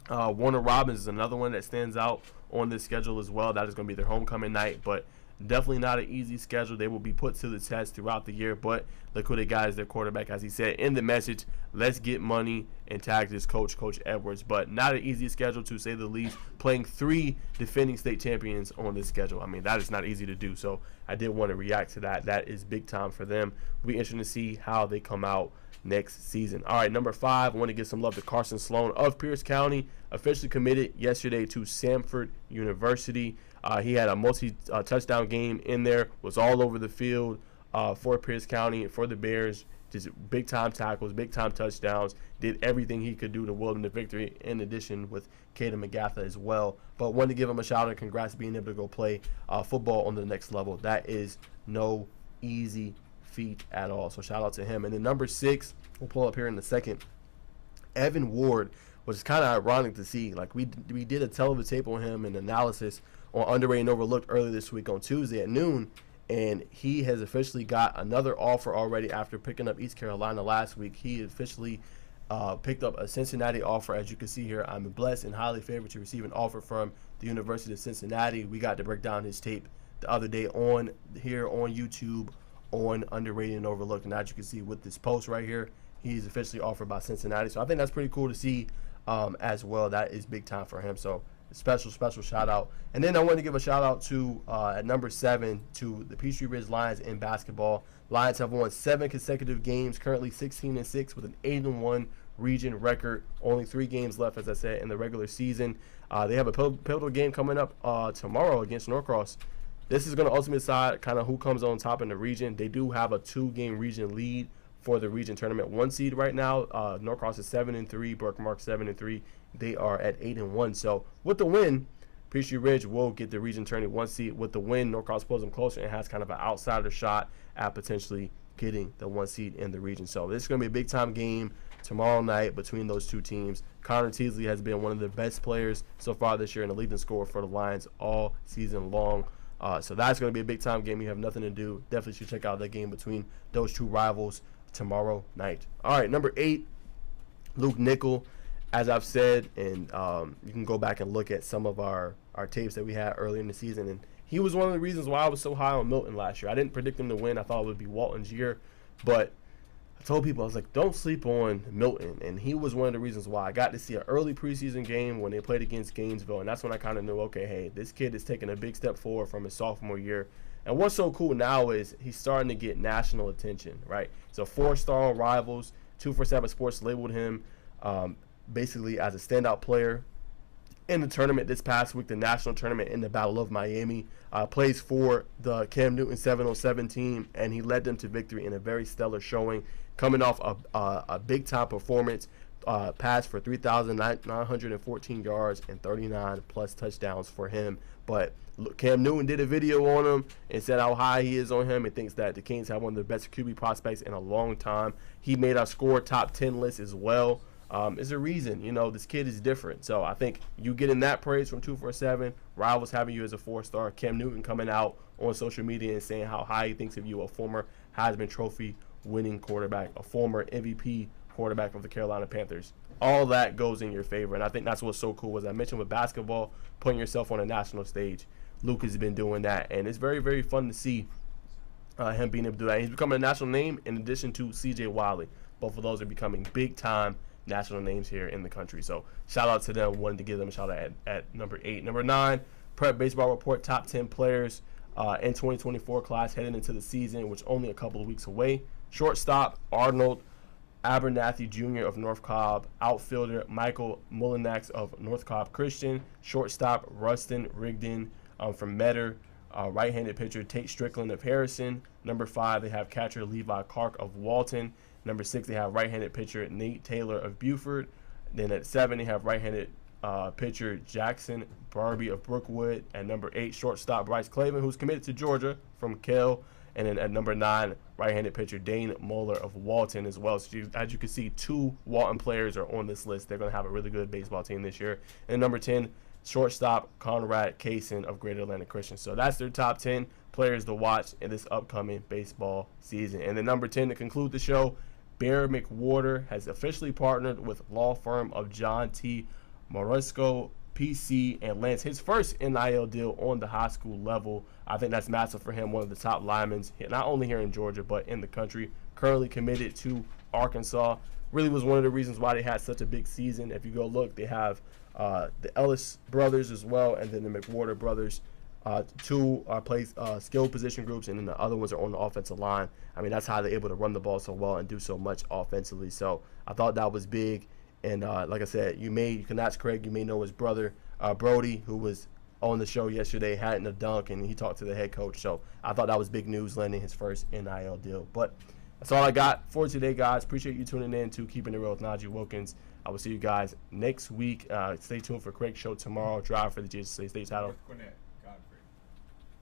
Warner Robins is another one that stands out on this schedule as well. That is going to be their homecoming night, but definitely not an easy schedule. They will be put to the test throughout the year, but look who they got as their quarterback. As he said in the message, let's get money and tag this coach, Coach Edwards. But not an easy schedule, to say the least. Playing 3 defending state champions on this schedule. I mean, that is not easy to do. So I did want to react to that. That is big time for them. It'll be interesting to see how they come out next season. All right, number 5, I want to give some love to Carson Sloan of Pierce County. Officially committed yesterday to Samford University. He had a multi-touchdown game in there, was all over the field for Pierce County, for the Bears. Just big-time tackles, big-time touchdowns. Did everything he could do to will them to victory, in addition with Caden McGatha as well. But wanted to give him a shout-out and congrats being able to go play football on the next level. That is no easy feat at all. So shout-out to him. And then number 6, we'll pull up here in a second, Evan Ward, which is kind of ironic to see. Like, we did a television tape on him and analysis on Underrated and Overlooked earlier this week on Tuesday at noon, and he has officially got another offer already after picking up East Carolina last week. He officially picked up a Cincinnati offer. As you can see here, I'm blessed and highly favored to receive an offer from the University of Cincinnati. We got to break down his tape the other day on YouTube on Underrated and Overlooked, and as you can see with this post right here, he's officially offered by Cincinnati. So I think that's pretty cool to see as well. That is big time for him. So special shout out. And then I want to give a shout out to at number 7 to the Peachtree Ridge Lions in basketball. Lions have won 7 consecutive games, currently 16-6 with an 8-1 region record. Only 3 games left, as I said, in the regular season. They have a pivotal game coming up tomorrow against Norcross. This is going to ultimately decide kind of who comes on top in the region. They do have a 2-game region lead for the region tournament 1 seed right now. Norcross is 7-3, Berkmark 7-3. They are at 8-1. So with the win, Peachtree Ridge will get the region tournament 1 seed. With the win, Norcross pulls them closer and has kind of an outsider shot at potentially getting the 1 seed in the region. So this is going to be a big time game tomorrow night between those two teams. Connor Teasley has been one of the best players so far this year and a leading scorer for the Lions all season long. So that's going to be a big time game. You have nothing to do. Definitely should check out that game between those two rivals tomorrow night. All right, number 8, Luke Nickel. As I've said, and you can go back and look at some of our tapes that we had earlier in the season, and he was one of the reasons why I was so high on Milton last year. I didn't predict him to win. I thought it would be Walton's year, but I told people, I was like, don't sleep on Milton. And he was one of the reasons why I got to see an early preseason game when they played against Gainesville. And that's when I kind of knew, okay, hey, this kid is taking a big step forward from his sophomore year. And what's so cool now is he's starting to get national attention, right? So 4-star on Rivals, 247 Sports labeled him basically as a standout player in the tournament this past week, the national tournament in the Battle of Miami. Plays for the Cam Newton 707 team, and he led them to victory in a very stellar showing, coming off a big-time performance, pass for 3,914 yards and 39-plus touchdowns for him. But Cam Newton did a video on him and said how high he is on him and thinks that the Kings have one of the best QB prospects in a long time. He made our score top 10 list as well. There's a reason, this kid is different. So I think you getting that praise from 247, Rivals having you as a 4-star, Cam Newton coming out on social media and saying how high he thinks of you, a former Heisman Trophy winning quarterback, a former MVP quarterback of the Carolina Panthers. All that goes in your favor, and I think that's what's so cool. As I mentioned with basketball, putting yourself on a national stage, Luke has been doing that, and it's very, very fun to see him being able to do that. He's becoming a national name in addition to C.J. Wiley. Both of those are becoming big-time national names here in the country. So shout out to them. Wanted to give them a shout out at number 8. Number 9, Prep Baseball Report top 10 players in 2024 class heading into the season, which only a couple of weeks away. Shortstop Arnold Abernathy Jr. of North Cobb. Outfielder Michael Mullinax of North Cobb Christian. Shortstop Rustin Rigdon from Metter. Right-handed pitcher Tate Strickland of Harrison. Number 5, they have catcher Levi Clark of Walton. Number 6, they have right-handed pitcher Nate Taylor of Buford. Then at 7, they have right-handed pitcher Jackson Barbie of Brookwood. At number 8, shortstop Bryce Clavin, who's committed to Georgia from Kell. And then at number 9, right-handed pitcher Dane Moeller of Walton as well. So as you can see, 2 Walton players are on this list. They're going to have a really good baseball team this year. And number 10, shortstop Conrad Kaysen of Greater Atlanta Christian. So that's their top 10 players to watch in this upcoming baseball season. And then number 10 to conclude the show, Bear McWhorter has officially partnered with law firm of John T. Moresco, PC, and lands his first NIL deal on the high school level. I think that's massive for him, one of the top linemen, not only here in Georgia, but in the country. Currently committed to Arkansas. Really was one of the reasons why they had such a big season. If you go look, they have the Ellis brothers as well, and then the McWhorter brothers. 2 play skill position groups, and then the other ones are on the offensive line. I mean, that's how they're able to run the ball so well and do so much offensively. So I thought that was big. And like I said, you can ask Craig, you may know his brother, Brody, who was on the show yesterday, had in a dunk, and he talked to the head coach. So I thought that was big news, landing his first NIL deal. But that's all I got for today, guys. Appreciate you tuning in to Keeping It Real with Najeh Wilkins. I will see you guys next week. Stay tuned for Craig's show tomorrow. Drive for the GSA State title.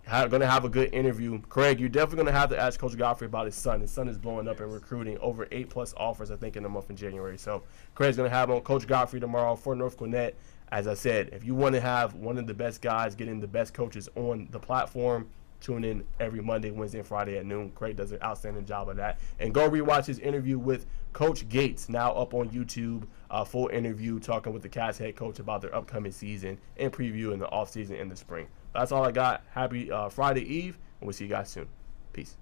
Going to have a good interview. Craig, you're definitely going to have to ask Coach Godfrey about his son. His son is blowing up in recruiting, over 8+ offers, I think, in the month of January. So Craig's going to have on Coach Godfrey tomorrow for North Gwinnett. As I said, if you want to have one of the best guys getting the best coaches on the platform, tune in every Monday, Wednesday, and Friday at noon. Craig does an outstanding job of that. And go rewatch his interview with Coach Gates, now up on YouTube. Full interview talking with the Cats head coach about their upcoming season and previewing the offseason in the spring. That's all I got. Happy Friday Eve, and we'll see you guys soon. Peace.